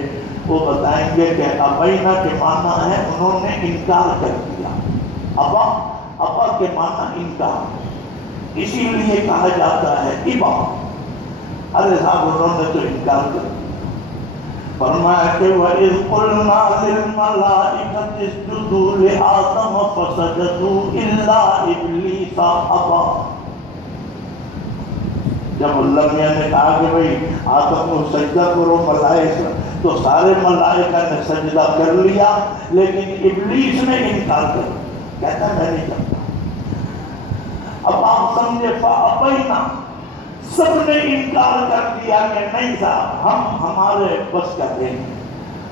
وہ بتائیں گے کہ ابینا کے معنی ہے انہوں نے انکار کر دیا۔ ابا کے معنی انکار، اسی لیے کہا جاتا ہے ابا، ارے صاحب انہوں نے تو انکار کر دیا۔ فرمایا کہ وَإِذْ قُلْنَا لِلْمَلَائِكَةِ اسْجُدُوا لِآدَمَ فَسَجَدُوا إِلَّا إِبْلِيسَ أَبَىٰ، جب اللہ میاں نے کہا کہ بھئی آدم کو سجدہ کرو ملائکہ، تو سارے ملائکہ نے سجدہ کر لیا، لیکن ابلیس نے انکار کر دیا، کہتا میں نہیں کرتا۔ اب آپ سمجھے فَأَبَيْنَا، سب نے انکار کر دیا کہ نہیں صاحب ہم ہمارے بس کا دیں گے،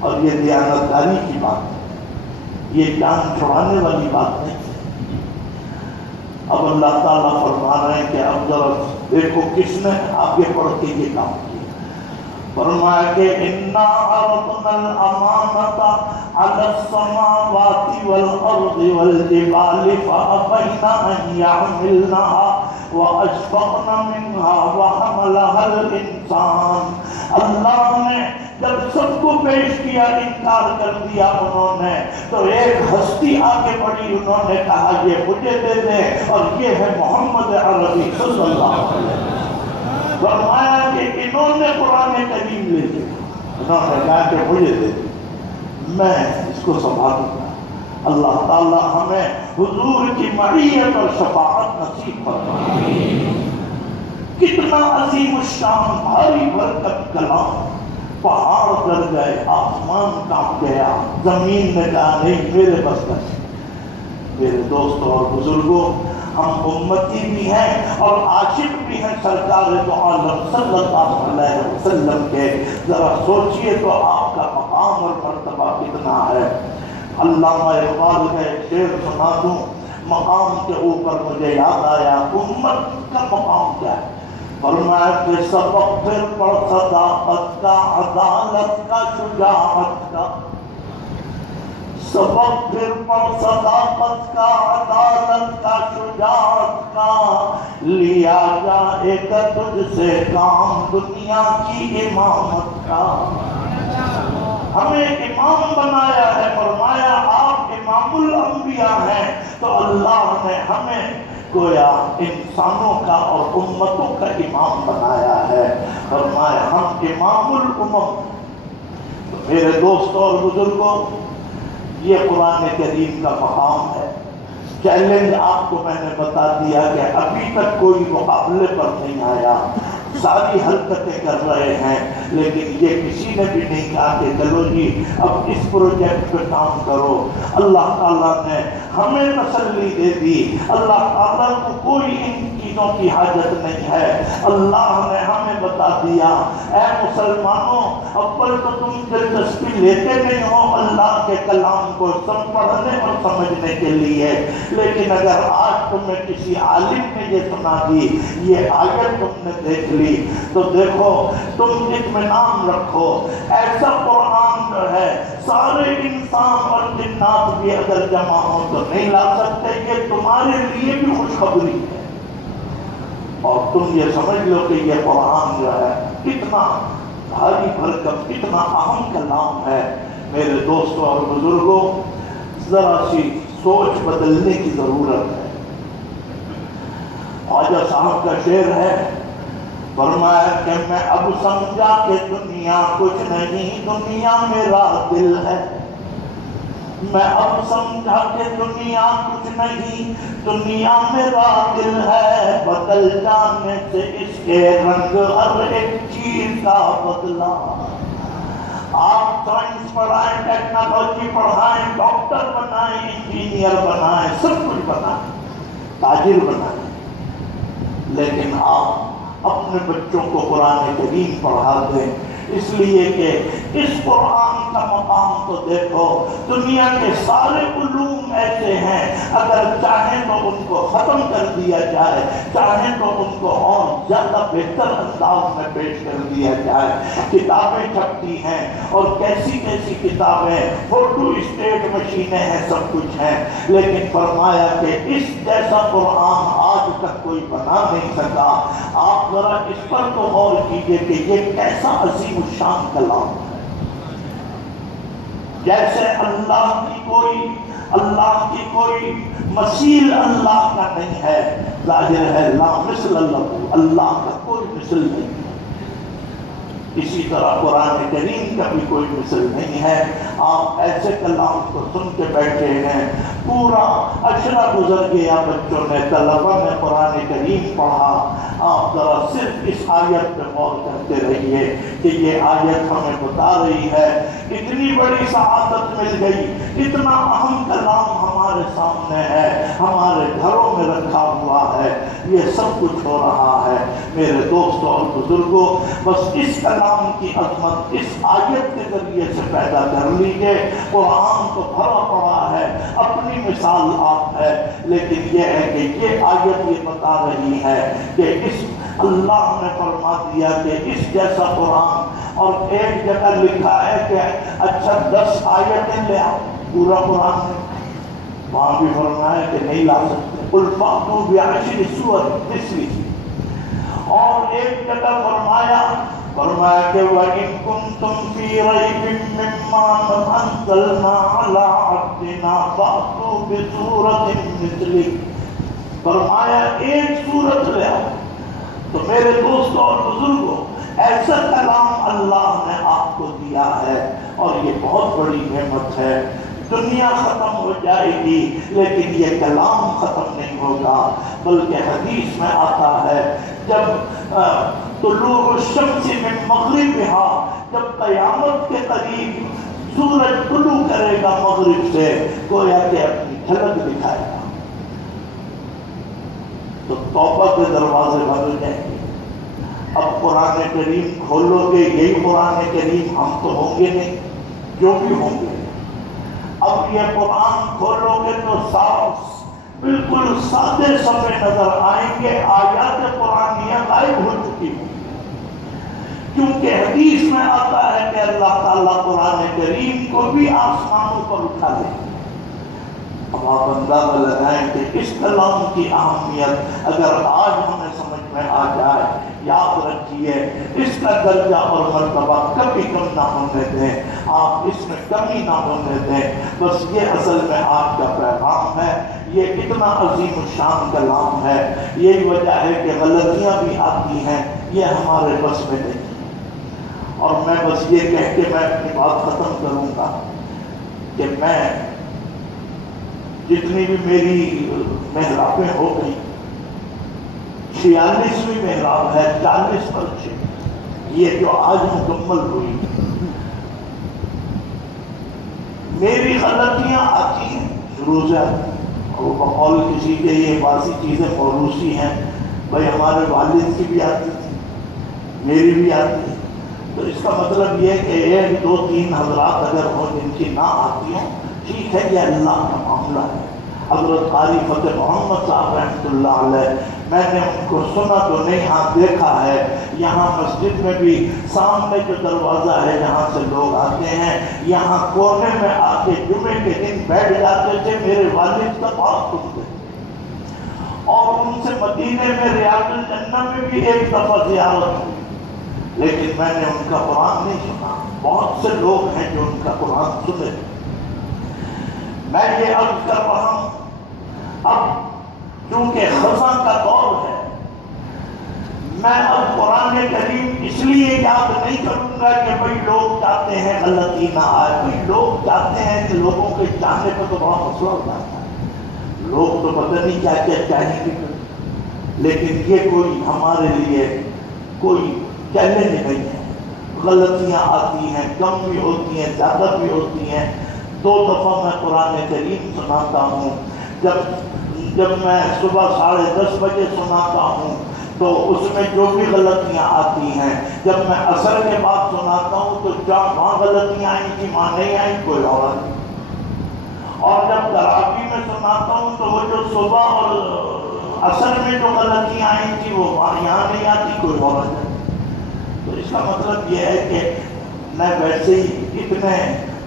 اور یہ دیانتداری کی بات ہے، یہ جان چھڑانے والی بات نہیں ہے۔ اب اللہ تعالیٰ فرما رہے ہیں کہ اب ذرا دیکھو کس نے آگے پڑھ کے یہ کام کیا۔ فرمایا کہ اِنَّا عَرَضْنَا الْأَمَانَةَ عَلَى السَّمَاوَاتِ وَالْأَرْضِ وَالْجِبَالِ فَأَبَيْنَ أَن يَحْمِلْنَهَا وَأَشْفَقْنَ مِنْهَا وَحَمَلَهَا الْإِنسَانُ، اللہ نے جب سب کو پیش کیا انکار کر دیا انہوں نے، تو ایک ہستی آگے بڑھی، انہوں نے کہا یہ مجھے دے دے، اور یہ ہے محمد عربی صلی اللہ علیہ وسلم۔ فرمایا کہ انہوں نے قرآن کریم لے لیا، انہوں نے کہا کہ مجھے دے دے، میں اس کو سنبھالوں گا۔ اللہ تعالی ہمیں حضور کی معیت اور شفاعت نصیب فرمائے۔ کتنا عظیم الشان بھاری برکت کلام، پہاڑ ڈر گئے، آسمان کانپ گیا، زمین نے کہا نہیں میرے بس کا نہیں۔ میرے دوستوں اور بزرگوں، ہم امتی بھی ہیں اور عاشق بھی ہیں سرکار دو عالم صلی اللہ علیہ وسلم کے، ذرا سوچئے تو آپ کا مقام اور مرتبہ کتنا ہے۔ علامہ اقبال کا ایک شعر سنا دوں، مقام کے اوپر مجھے یاد آیا امت کا مقام کیا ہے۔ فرمایا کہ سبق پھر پڑھ صداقت کا، عدالت کا، شجاعت کا، سبق پھر پڑھ صداقت کا، عدالت کا، شجاعت کا، لیا جائے گا تجھ سے کام دنیا کی امامت کا۔ ہمیں امام بنایا ہے، فرمایا آپ امام الانبیاء ہیں، تو اللہ نے ہمیں گویا انسانوں کا اور امتوں کا امام بنایا ہے، فرمایا ہم امام الامم۔ میرے دوستوں اور بزرگوں، یہ قرآن کریم کا مقام ہے۔ چیلنج آپ کو میں نے بتا دیا کہ ابھی تک کوئی مقابلے پر نہیں آیا، ساری حرکتیں کر رہے ہیں، لیکن یہ کسی نے بھی نہیں کہا کہ چلو جی اب اس پروجیکٹ پہ کام کرو۔ اللہ تعالیٰ نے ہمیں تسلی دے دی، اللہ تعالیٰ کو کوئی ان چیزوں کی حاجت نہیں ہے۔ اللہ نے ہمیں بتا دیا اے مسلمانوں، اول تو تم دلچسپی لیتے نہیں ہو اللہ کے کلام کو پڑھنے اور سمجھنے کے لیے، لیکن اگر آج تمہیں کسی عالم نے یہ سنا دی، یہ آیت تم نے دیکھ لی، تو دیکھو تم اطمینان رکھو، ایسا قرآن جو ہے سارے انسان اور جنات بھی اگر جمع ہو تو نہیں لا سکتے، یہ تمہارے لیے بھی خوشخبری ہے۔ اور تم یہ سمجھ لو کہ یہ قرآن جو ہے کتنا بھاری بھرکم، کتنا اہم کلام ہے۔ میرے دوستوں اور بزرگوں، ذرا سی سوچ بدلنے کی ضرورت ہے۔ خواجہ صاحب کا شعر ہے، فرمایا کہ میں اب سمجھا کہ دنیا کچھ نہیں، دنیا میرا دل ہے۔ میں اب سمجھا کہ دنیا کچھ نہیں، دنیا میرا دل ہے، بدل جانے سے اس کے رنگ ہر ایک چیز کا بدلا۔ آپ سائنس پڑھائیں، ٹیکنالوجی پڑھائیں، ڈاکٹر بنائیں، انجینئر بنائیں، سب کچھ بنائیں، تاجر بنائیں، لیکن آپ اپنے بچوں کو قرآن کریم پڑھا دیں، اس لیے کہ اس قرآن کا مقام تو دیکھو، دنیا کے سارے علوم ایسے ہیں، اگر چاہیں تو ان کو ختم کر دیا جائے، چاہیں تو ان کو اور زیادہ بہتر انداز میں پیش کر دیا جائے۔ کتابیں چھپتی ہیں اور کیسی کیسی کتابیں، فوٹو اسٹیٹ مشینیں ہیں، سب کچھ ہیں، لیکن فرمایا کہ اس جیسا قرآن آج تک کوئی بنا نہیں سکا۔ آپ ذرا اس پر تو غور کیجئے کہ یہ کیسا عظیم الشان کلام ہے۔ جیسے اللہ کی کوئی مثیل اللہ کا نہیں ہے، ظاہر ہے لا مثل اللہ، اللہ کا کوئی مثل نہیں ہے، اسی طرح قرآن کریم کا بھی کوئی مثل نہیں ہے۔ آپ ایسے کلام کو سن کے بیٹھے ہیں، پورا عشرہ گزر گیا، بچوں نے، طلبہ نے قرآن کریم پڑھا، آپ ذرا صرف اس آیت پہ غور کرتے رہیے کہ یہ آیت ہمیں بتا رہی ہے اتنی بڑی سعادت مل گئی، اتنا اہم کلام ہمارے سامنے ہے، ہمارے گھروں میں رکھا ہوا ہے، یہ سب کچھ ہو رہا ہے۔ میرے دوستوں اور بزرگوں، بس اس کلام کی عظمت اس آیت کے ذریعے سے پیدا کر لیجئے۔ قرآن تو بھرا پڑا ہے، اپنی مثال آپ ہے، لیکن یہ ہے کہ یہ آیت یہ بتا رہی ہے کہ اس اللہ نے فرما دیا کہ اس جیسا قرآن، اور ایک جگہ لکھا ہے کہ اچھا 10 آیتیں لے آؤ پورا قرآن میں، وہاں بھی فرمایا کہ نہیں لا سکتے، قُلْ فَأْتُوا بِعَشْرِ سُوَرٍ مِثْلِهِ، اور ایک جگہ فرمایا کہ وَإِن كُنتُمْ فِي رَيْبٍ مِّمَّا أَنزَلْنَا عَلَىٰ عَبْدِنَا فَأْتُوا بِسُورَةٍ مِثْلِهِ، فرمایا ایک سورت لے آؤ۔ تو میرے دوستوں اور بزرگوں، ایسا کلام اللہ نے آپ کو دیا ہے، اور یہ بہت بڑی نعمت ہے۔ دنیا ختم ہو جائے گی لیکن یہ کلام ختم نہیں ہوگا، بلکہ حدیث میں آتا ہے جب طلوع الشمس من مغربها، جب قیامت کے قریب سورج طلوع کرے گا مغرب سے، گویا کہ اپنی جھلک دکھائے گا، تو توبہ کے دروازے بند ہو جائیں گے۔ اب قرآن کریم کھولو گے، یہی قرآن کریم، ہم تو ہوں گے نہیں، جو بھی ہوں گے، اب یہ قرآن کھولو گے تو صاف بالکل سادے صفحے نظر آئیں گے، آیات قرآنیہ غائب ہو چکی ہیں، کیونکہ حدیث میں آتا ہے کہ اللہ تعالیٰ قرآن کریم کو بھی آسمانوں پر اٹھا لے۔ اب آپ اندازہ لگائیں کہ اس کلام کی اہمیت اگر آج ہمیں سمجھ میں آ جائے، یاد رکھیے اس کا درجہ اور مرتبہ کبھی کم نہ ہونے دیں، آپ اس میں کمی نہ ہونے دیں۔ بس یہ اصل میں آج کا پیغام ہے، یہ اتنا عظیم الشان کلام ہے، یہی وجہ ہے کہ غلطیاں بھی آتی ہیں، یہ ہمارے بس میں نہیں۔ اور میں بس یہ کہہ کے میں اپنی بات ختم کروں گا کہ میں جتنی بھی میری محرابیں ہو گئی، 46ویں محراب ہے، 40 پر یہ جو آج مکمل ہوئی، میری غلطیاں آتی ہیں شروع سے، اور بقول کسی کے یہ باسی چیزیں موروثی ہیں، بھائی ہمارے والد کی بھی آتی تھی، میری بھی آتی ہے، تو اس کا مطلب یہ کہ 1 2 3 حضرات اگر ہوں جن کی نہ آتی ہوں، ٹھیک ہے، یہ اللہ کا معاملہ ہے۔ حضرت قاری فتح محمد صاحب رحمۃ اللہ علیہ، میں نے ان کو سنا تو نہیں، ہاں دیکھا ہے، یہاں مسجد میں بھی سامنے جو دروازہ ہے جہاں سے لوگ آتے ہیں، یہاں کونے میں آ کے جمعے کے دن بیٹھ جاتے تھے، میرے والد کا بات سنتے، اور ان سے مدینے میں ریاض الجنہ میں بھی ایک دفعہ زیارت ہوئی، لیکن میں نے ان کا قرآن نہیں سنا۔ بہت سے لوگ ہیں جو ان کا قرآن سنے۔ میں یہ عرض کر رہا ہوں، اب چونکہ خزاں کا دور ہے، میں اب قرآن کریم اس لیے یاد نہیں کروں گا کہ بھئی لوگ چاہتے ہیں غلطی نہ آئے، بھئی لوگ چاہتے ہیں کہ لوگوں کے چاہنے پر تو بڑا مسئلہ ہو جاتا ہے، لوگ تو پتہ نہیں کیا کیا چاہیں گے، لیکن یہ کوئی ہمارے لیے کوئی چیلنج نہیں ہے۔ غلطیاں آتی ہیں، کم بھی ہوتی ہیں، زیادہ بھی ہوتی ہیں۔ 2 دفعہ میں قرآن کریم سناتا ہوں، جب میں صبح 10:30 بجے سناتا ہوں تو اس میں جو بھی غلطیاں آتی ہیں، جب میں عصر کے بعد سناتا ہوں تو کیا وہاں غلطیاں آئیں تھی، وہاں نہیں آئیں، کوئی اور نہیں۔ اور جب تراویح میں سناتا ہوں تو وہ جو صبح اور عصر میں جو غلطیاں آئی تھی وہ یہاں نہیں آتی، کوئی اور نہیں۔ تو اس کا مطلب یہ ہے کہ میں ویسے ہی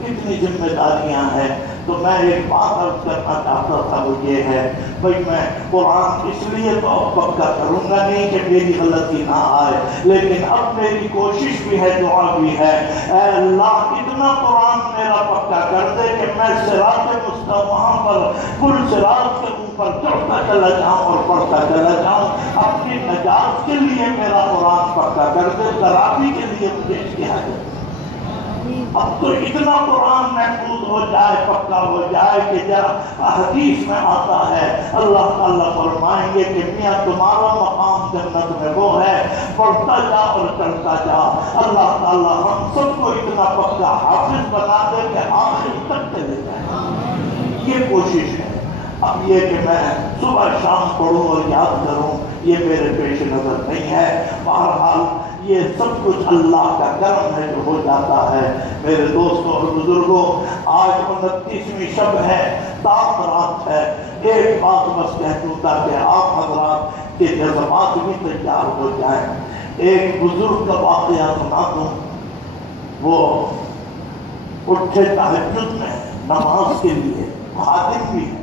اتنی ذمہ داریاں ہیں، تو میں ایک بات عرض کرنا چاہتا تھا، وہ یہ ہے بھائی میں قرآن اس لیے تو اب پکا کروں گا نہیں کہ میری غلطی نہ آئے، لیکن اب میری کوشش بھی ہے، دعا بھی ہے، اے اللہ اتنا قرآن میرا پکا کر دے کہ میں صراط مستقیم پر پل صراط کے اوپر چڑھتا چلا جاؤں اور پڑھتا چلا جاؤں۔ اپنی نجات کے لیے میرا قرآن پکا کر دے، تراویح کے لیے مجھے اس کی حاجت۔ اب تو اتنا قرآن محفوظ ہو جائے، پکا ہو جائے کہ جب حدیث میں آتا ہے اللہ تعالیٰ فرمائیں گے کہ میاں تمہارا مقام جنت میں وہ ہے، پڑھتا جا اور چڑھتا جا۔ اللہ تعالیٰ ہم سب کو اتنا پکا حافظ بنا دے کہ آخر تک چلے جائیں، یہ کوشش ہے۔ اب یہ کہ میں صبح شام پڑھوں اور یاد کروں، یہ میرے پیش نظر نہیں ہے۔ بہرحال یہ سب کچھ اللہ کا کرم ہے جو ہو جاتا ہے۔ میرے دوستوں اور بزرگوں، آج 29ویں شب ہے، تاک رات ہے۔ ایک بات بس کہہ دوں تاکہ آپ حضرات کے جذبات بھی تیار ہو جائیں۔ ایک بزرگ کا واقعہ سنا دوں۔ وہ اٹھے تہجد میں نماز کے لیے، خادم بھی ہے۔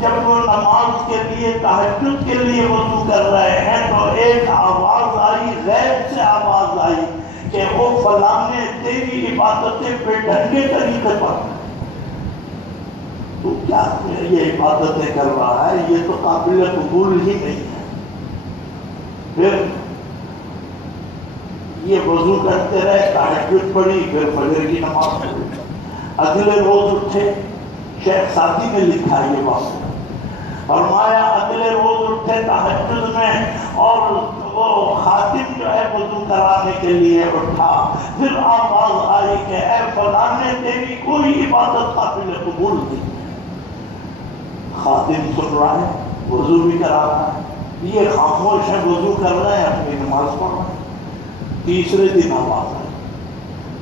جب وہ نماز کے لیے تہجد کے لیے وضو کر رہے ہیں تو ایک آواز آئی، غیب سے آواز آئی کہ وہ فلاں نے تیری عبادتیں بے ڈھنگے طریقے پر، تو کیا یہ عبادتیں کر رہا ہے، یہ تو قابل قبول ہی نہیں ہے۔ پھر یہ وضو کرتے رہے، تہجد پڑھی، پھر فجر کی نماز پڑھی۔ اگلے روز اٹھے، شیخ سعدی نے لکھا یہ واقعہ، فرمایا اگلے روز اٹھے تہجد میں اور وہ خاتم جو ہے وضو کرانے کے لیے اٹھا، پھر آواز آئی کہ اے فلاں نے تیری کوئی عبادت قابل قبول نہیں۔ خاتم سن رہا ہے، وضو بھی کرا رہا ہے، یہ خاموش ہے، وضو کر رہے ہیں، اپنی نماز پڑھ رہے ہیں۔ تیسرے دن آواز آئی،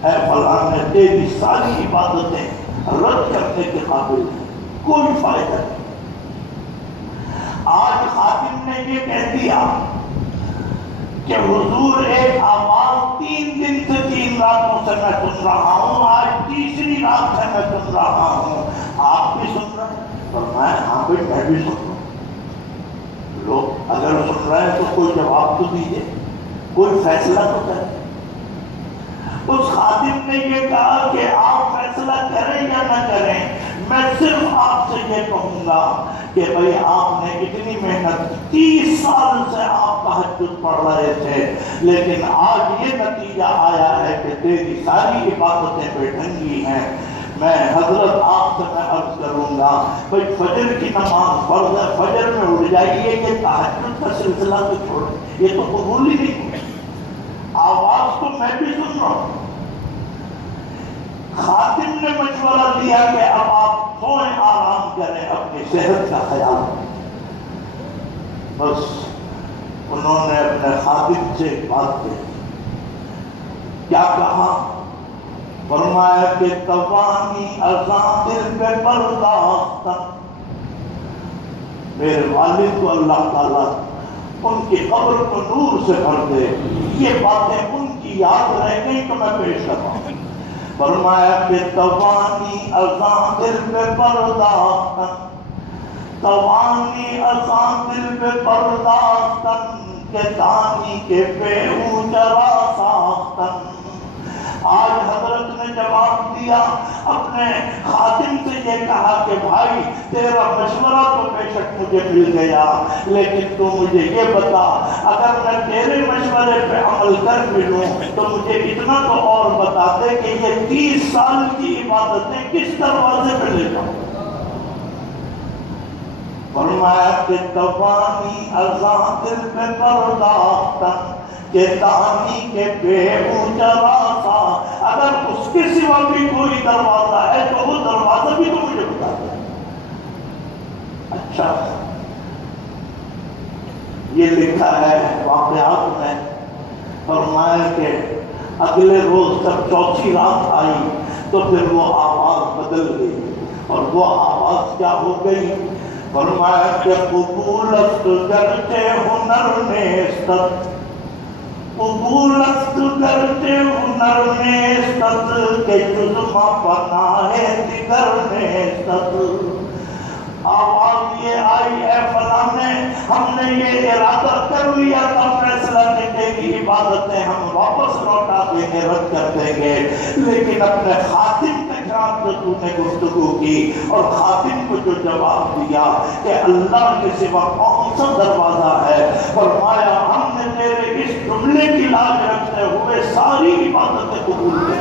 اے فلاں نے تیری ساری عبادتیں رد کرنے کے قابل ہیں، کوئی فائدہ نہیں۔ آج خاتم نے یہ کہہ دیا کہ حضور ایک آواز 3 دن سے 3 راتوں سے میں سن رہا ہوں، آج تیسری رات سے میں سن رہا ہوں، آپ بھی سن رہے ہیں؟ فرمایا ہاں بھائی میں بھی سن رہا ہوں۔ لوگ اگر سن رہے ہیں تو کوئی جواب تو دیجیے، کوئی فیصلہ تو کریں۔ اس خادم نے یہ کہا کہ آپ فیصلہ کریں یا نہ کریں، میں صرف آپ سے یہ کہوں گا کہ بھئی آپ نے اتنی محنت، 30 سال سے آپ تہجد پڑھ رہے تھے، لیکن آج یہ نتیجہ آیا ہے کہ تیری ساری عبادتیں بے ڈھنگی ہیں۔ میں حضرت آپ سے میں عرض کروں گا بھئی فجر کی نماز فرض ہے، فجر میں اٹھ جائیے، یہ تہجد کا سلسلہ تو چھوڑیں، یہ تو قبول ہی نہیں ہے۔ آواز تو میں بھی سن رہا ہوں۔ خاتم نے مشورہ دیا کہ اب آپ سوئیں، آرام کریں، اپنی صحت کا خیال رکھیں۔ بس انہوں نے اپنے خاتم سے ایک بات کہی، کیا کہا؟ فرمایا کہ توانی ازاں دل پہ برداشت، میرے والد کو اللہ تعالیٰ ان کی قبر کو نور سے بھر دے، یہ باتیں ان کی یاد رہ گئی تو میں پیش کر رہا ہوں۔ فرمایا کہ توانی ازاں دل پہ برداشت، توانی ازاں دل پہ برداشت، کہ دانی کے پہ اونچرا ساختن۔ آج حضرت نے جواب دیا، اپنے خادم سے یہ کہا کہ بھائی تیرا مشورہ تو بے شک مجھے مل گیا، لیکن تو مجھے یہ بتا اگر میں تیرے مشورے پہ عمل کر بھی لوں تو مجھے اتنا تو اور بتا دے کہ یہ 30 سال کی عبادتیں کس دروازے پہ لے جاؤں۔ فرمایا کہ توانی ازاں دل پہ برداشت، کہ دانی کے بے اونچرا سا، اگر اس کے سوا بھی کوئی دروازہ ہے تو وہ دروازہ بھی تو مجھے بتا دیں۔ اچھا یہ لکھا ہے واقعات میں، فرمایا کہ اگلے روز جب چوتھی رات آئی تو پھر وہ آواز بدل گئی، اور وہ آواز کیا ہو گئی؟ فرمایا کہ قبولت کرتے ہنر نیستت، قبولت کرتے ہنر نیستت، کہ جزما پناہ دیگر نیستت۔ آواز یہ آئی ہے فلاں نے، ہم نے یہ ارادہ کر لیا تھا فیصلہ دینے کی عبادتیں ہم واپس لوٹا دیں گے، رد کر دیں گے، لیکن اپنے خاتم کے خلاف جو تو نے گفتگو کی اور خاتم کو جو جواب دیا کہ اللہ کے سوا کون سا دروازہ ہے، فرمایا ہم نے تیرے اس جملے کی لاج رکھتے ہوئے ساری عبادتیں قبول کی۔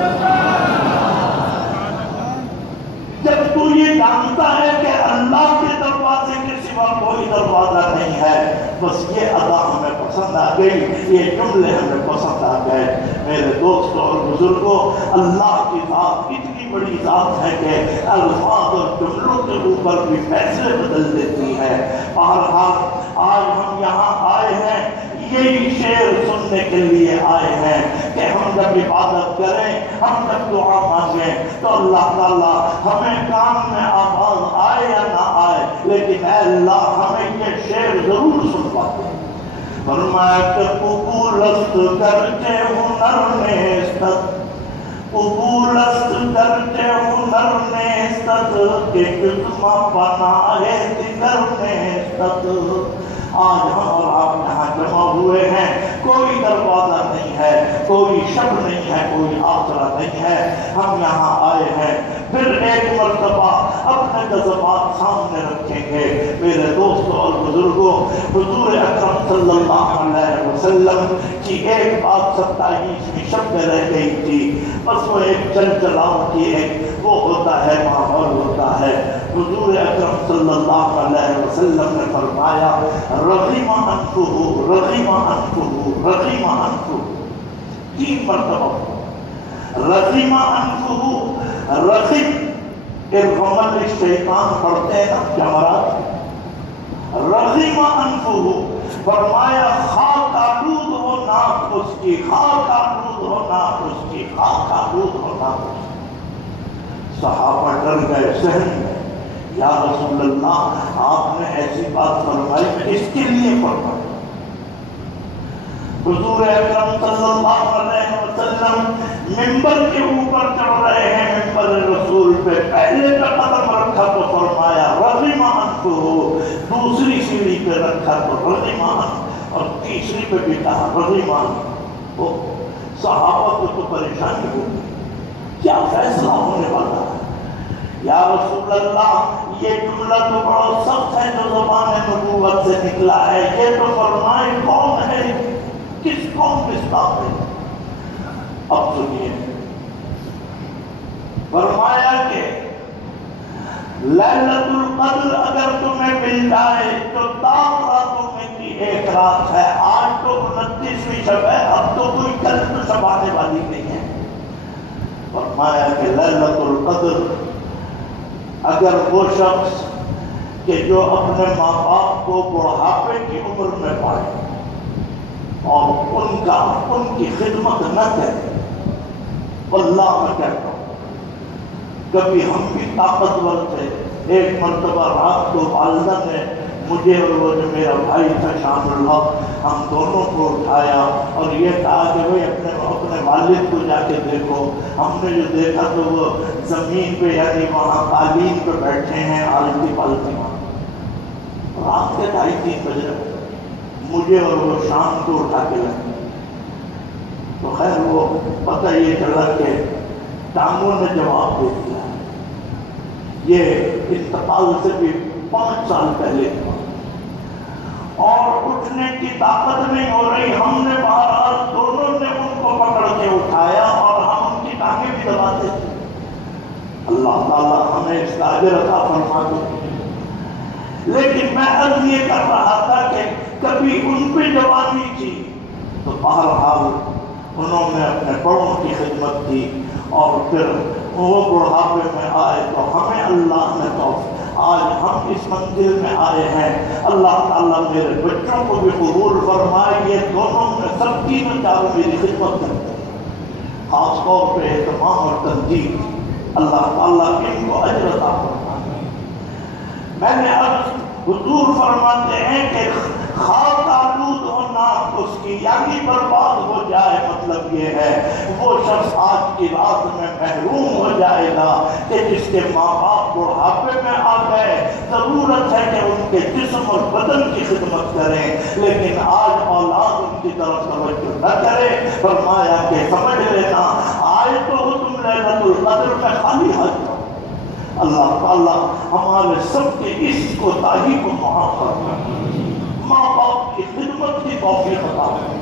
جب تو یہ جانتا ہے کہ اللہ کے دروازے کے سوا کوئی دروازہ نہیں ہے، بس یہ ادا ہمیں پسند آ گئی، یہ جملے ہمیں پسند آ گئے۔ میرے دوستوں اور بزرگوں، اللہ کی ذات اتنی بڑی ذات ہے کہ الفاظ اور جملوں کے اوپر بھی فیصلے بدل دیتی ہے۔ بہرحال آج ہم یہاں آئے ہیں، یہی شعر سننے کے لیے آئے ہیں کہ ہم جب عبادت کریں، ہم جب دعا مانگیں تو اللہ تعالیٰ ہمیں کام میں آواز آئے یا نہ آئے، لیکن اے اللہ ہمیں یہ شعر ضرور سنواتے ہیں۔ فرمایا کہ قبولت کرتے ہنر نیستت، قبولت کرتے ہنر نیستت، کہ جسمہ پناہ دیگر نیستت۔ آج ہم اور آپ یہاں جمع ہوئے ہیں، کوئی دروازہ نہیں ہے، کوئی شب نہیں ہے، کوئی آسرا نہیں ہے، ہم یہاں آئے ہیں، پھر ایک مرتبہ اپنے جذبات سامنے رکھیں گے۔ میرے دوستوں اور بزرگوں، حضور اکرم صلی اللہ علیہ وسلم کی ایک بات 27ویں شب میں رہ گئی تھی، بس وہ ایک چل چلاؤ کی ایک وہ ہوتا ہے، ماحول ہوتا ہے۔ حضور اکرم صلی اللہ علیہ وسلم نے فرمایا رغم انفہ، رغم انفہ، رغم انفہ، 3 مرتبہ رغم انفہ، رغم ارغمل الشیطان پڑھتے ہیں نا جمرات، رغم انفہ، فرمایا خاک آلود ہو ناک اس کی، خاک آلود ہو ناک اس کی، خاک آلود ہو ناک اس کی۔ صحابہ ڈر گئے، سہن گئے، یا رسول اللہ آپ نے ایسی بات فرمائی، میں اس کے لیے فرمائی۔ حضور اکرم صلی اللہ علیہ وسلم منبر کے اوپر چڑھ رہے ہیں، منبر رسول پہ پہلے پہ قدم رکھا تو فرمایا رغم انفہ، دوسری سیڑھی پہ رکھا تو رغم انفہ، اور تیسری پہ بھی کہا رغم انفہ۔ صحابہ کو تو پریشانی ہوگی، کیا فیصلہ ہونے والا ہے؟ یا رسول اللہ یہ جملہ تو بڑا سخت ہے جو زبان نبوت سے نکلا ہے، یہ تو فرمائے کون ہے، کس قوم کے ساتھ ہے؟ اب سنیے، فرمایا کہ لیلۃ القدر اگر تمہیں مل جائے تو 10 راتوں میں کی ایک رات ہے، آج تو 29ویں شب ہے، اب تو کوئی کل تو شب آنے والی نہیں ہے۔ فرمایا کہ لیلۃ القدر اگر وہ شخص کہ جو اپنے ماں باپ کو بڑھاپے کی عمر میں پائے اور ان کی خدمت نہ کرے، اللہ میں کہتا ہوں کبھی ہم بھی طاقتور تھے، ایک مرتبہ رات کو والدہ نے مجھے اور وہ جو میرا بھائی تھا شام اللہ، ہم دونوں کو اٹھایا اور یہ کہا کہ بھئی اپنے والد کو جا کے دیکھو۔ ہم نے جو دیکھا تو وہ زمین پہ یعنی وہاں قالین پہ بیٹھے ہیں، آلتی پالتی وہاں، رات کے 2:30-3 بجے مجھے اور وہ شام کو اٹھا کے لگے۔ تو خیر وہ پتہ یہ چلا کہ ٹانگوں نے جواب دے دیا، یہ انتقال سے بھی 5 سال پہلے ہوا اور اٹھنے کی طاقت نہیں ہو رہی۔ ہم نے بہرحال دونوں نے ان کو پکڑ کے اٹھایا اور ہم ان کی ٹانگیں بھی دباتے تھے۔ اللہ تعالیٰ ہمیں اس کا اجر عطا فرما دے۔ لیکن میں عرض یہ کر رہا تھا کہ کبھی ان پہ جوانی تھی تو بہرحال انہوں نے اپنے بڑوں کی خدمت کی، اور پھر وہ بڑھاپے میں آئے تو ہمیں اللہ نے تو آج ہم اس منزل میں آئے ہیں. اللہ تعالیٰ میرے بچوں کو بھی قبول فرمائے. یہ دونوں میں سب تینوں چاروں میری خدمت کرتے ہیں، خاص طور پہ اہتمام اور تنظیم. اللہ تعالیٰ ان کو اجر عطا فرمائے. میں نے عرض حضور فرماتے ہیں کہ خاک آلود ہونا اس کی یعنی برباد ہو جائے، مطلب یہ ہے وہ شخص آج کی رات میں محروم ہو جائے گا کہ جس کے ماں باپ بڑھاپے میں آ گئے. ضرورت ہے کہ ان کے جسم اور بدن کی خدمت کریں، لیکن آج اولاد ان کی طرف توجہ نہ کرے. فرمایا کہ سمجھ لینا آئے تو تم لیلۃ القدر میں خالی ہاتھ ہو. اللہ تعالیٰ ہمارے سب کے اس کوتاہی کو معاف فرمائے، ماں باپ کی خدمت کی توفیق عطا فرمائے.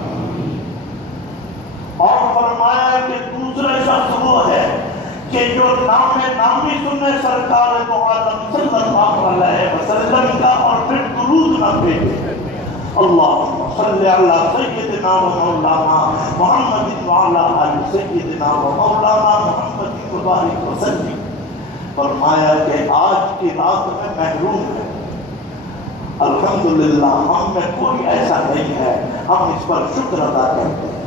اور فرمایا کہ دوسرا شخص وہ ہے کہ جو نامی سنے سرکار دو عالم صلی اللہ علیہ وسلم کا اور پھر درود نہ بھیجے. اللہم صلی علی سیدنا و مولانا محمد وعلا علی سیدنا و مولانا محمد مبارک وسلم. فرمایا کہ آج کی رات میں محروم ہے. الحمدللہ ہم میں کوئی ایسا نہیں ہے، ہم اس پر شکر ادا کرتے ہیں.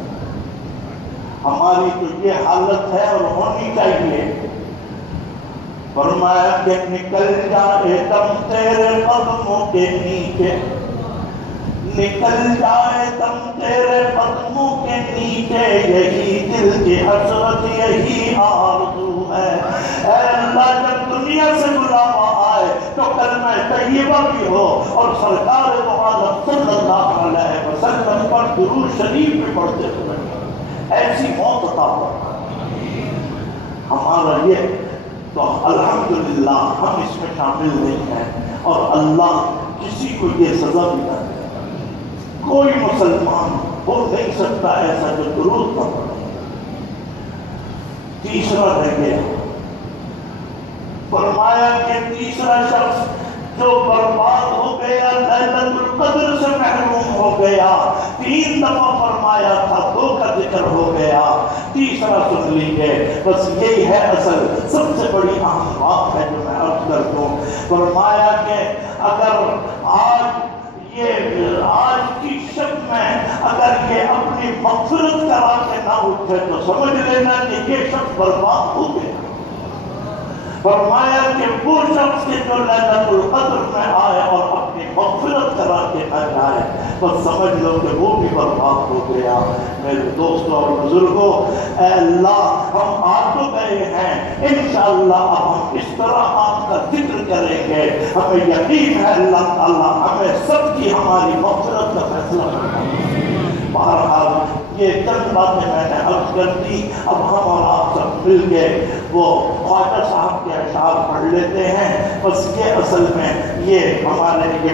ہماری تو یہ حالت ہے اور ہونی چاہیے. فرمایا کہ نکل جائے دم تیرے قدموں کے نیچے، نکل جائے دم تیرے قدموں کے نیچے، یہی دل کی حسرت یہی آرزو ہے. اے اللہ جب دنیا سے بلاوا آئے تو کلمہ طیبہ بھی ہو اور سرکار دو عالم صلی اللہ علیہ وسلم پر درود شریف بھی پڑھتے ہوئے ایسی موت عطا فرمائے. ہمارا یہ تو الحمدللہ ہم اس میں شامل نہیں ہیں، اور اللہ کسی کو یہ سزا بھی نہ دے. کوئی مسلمان ہو نہیں سکتا ایسا جو درود نہ پڑھے. تیسرا رہ گیا. فرمایا کہ تیسرا شخص جو برباد ہو گیا، لیلۃ القدر سے محروم ہو گیا. 3 دفعہ فرمایا تھا، 2 کا ذکر ہو گیا، تیسرا سن لیجیے. بس یہی ہے اصل سب سے بڑی اہم بات ہے جو میں عرض کر دوں. فرمایا کہ اگر آج کی شب میں اگر یہ اپنی مغفرت کرا کے نہ اٹھے تو سمجھ لینا کہ یہ شب برباد ہو گیا. فرمایا کہ وہ شخص کے جو لیلۃ القدر میں آئے اور اپنی مغفرت کرا کے نہ جائے، بس سمجھ لو کہ وہ بھی برباد ہو گیا. میرے دوستوں اور بزرگوں، اے اللہ ہم آ تو گئے ہیں، انشاءاللہ اب ہم اس طرح آپ کا ذکر کریں گے. ہمیں یقین ہے اللہ تعالیٰ ہمیں سب کی ہماری مغفرت کا فیصلہ کرنا. بہرحال یہ چند باتیں میں نے عرض کر دی. اب ہم اور آپ سب مل کے وہ خواجہ صاحب کے اشعار پڑھ لیتے ہیں. بس یہ اصل میں یہ ہمارے لیے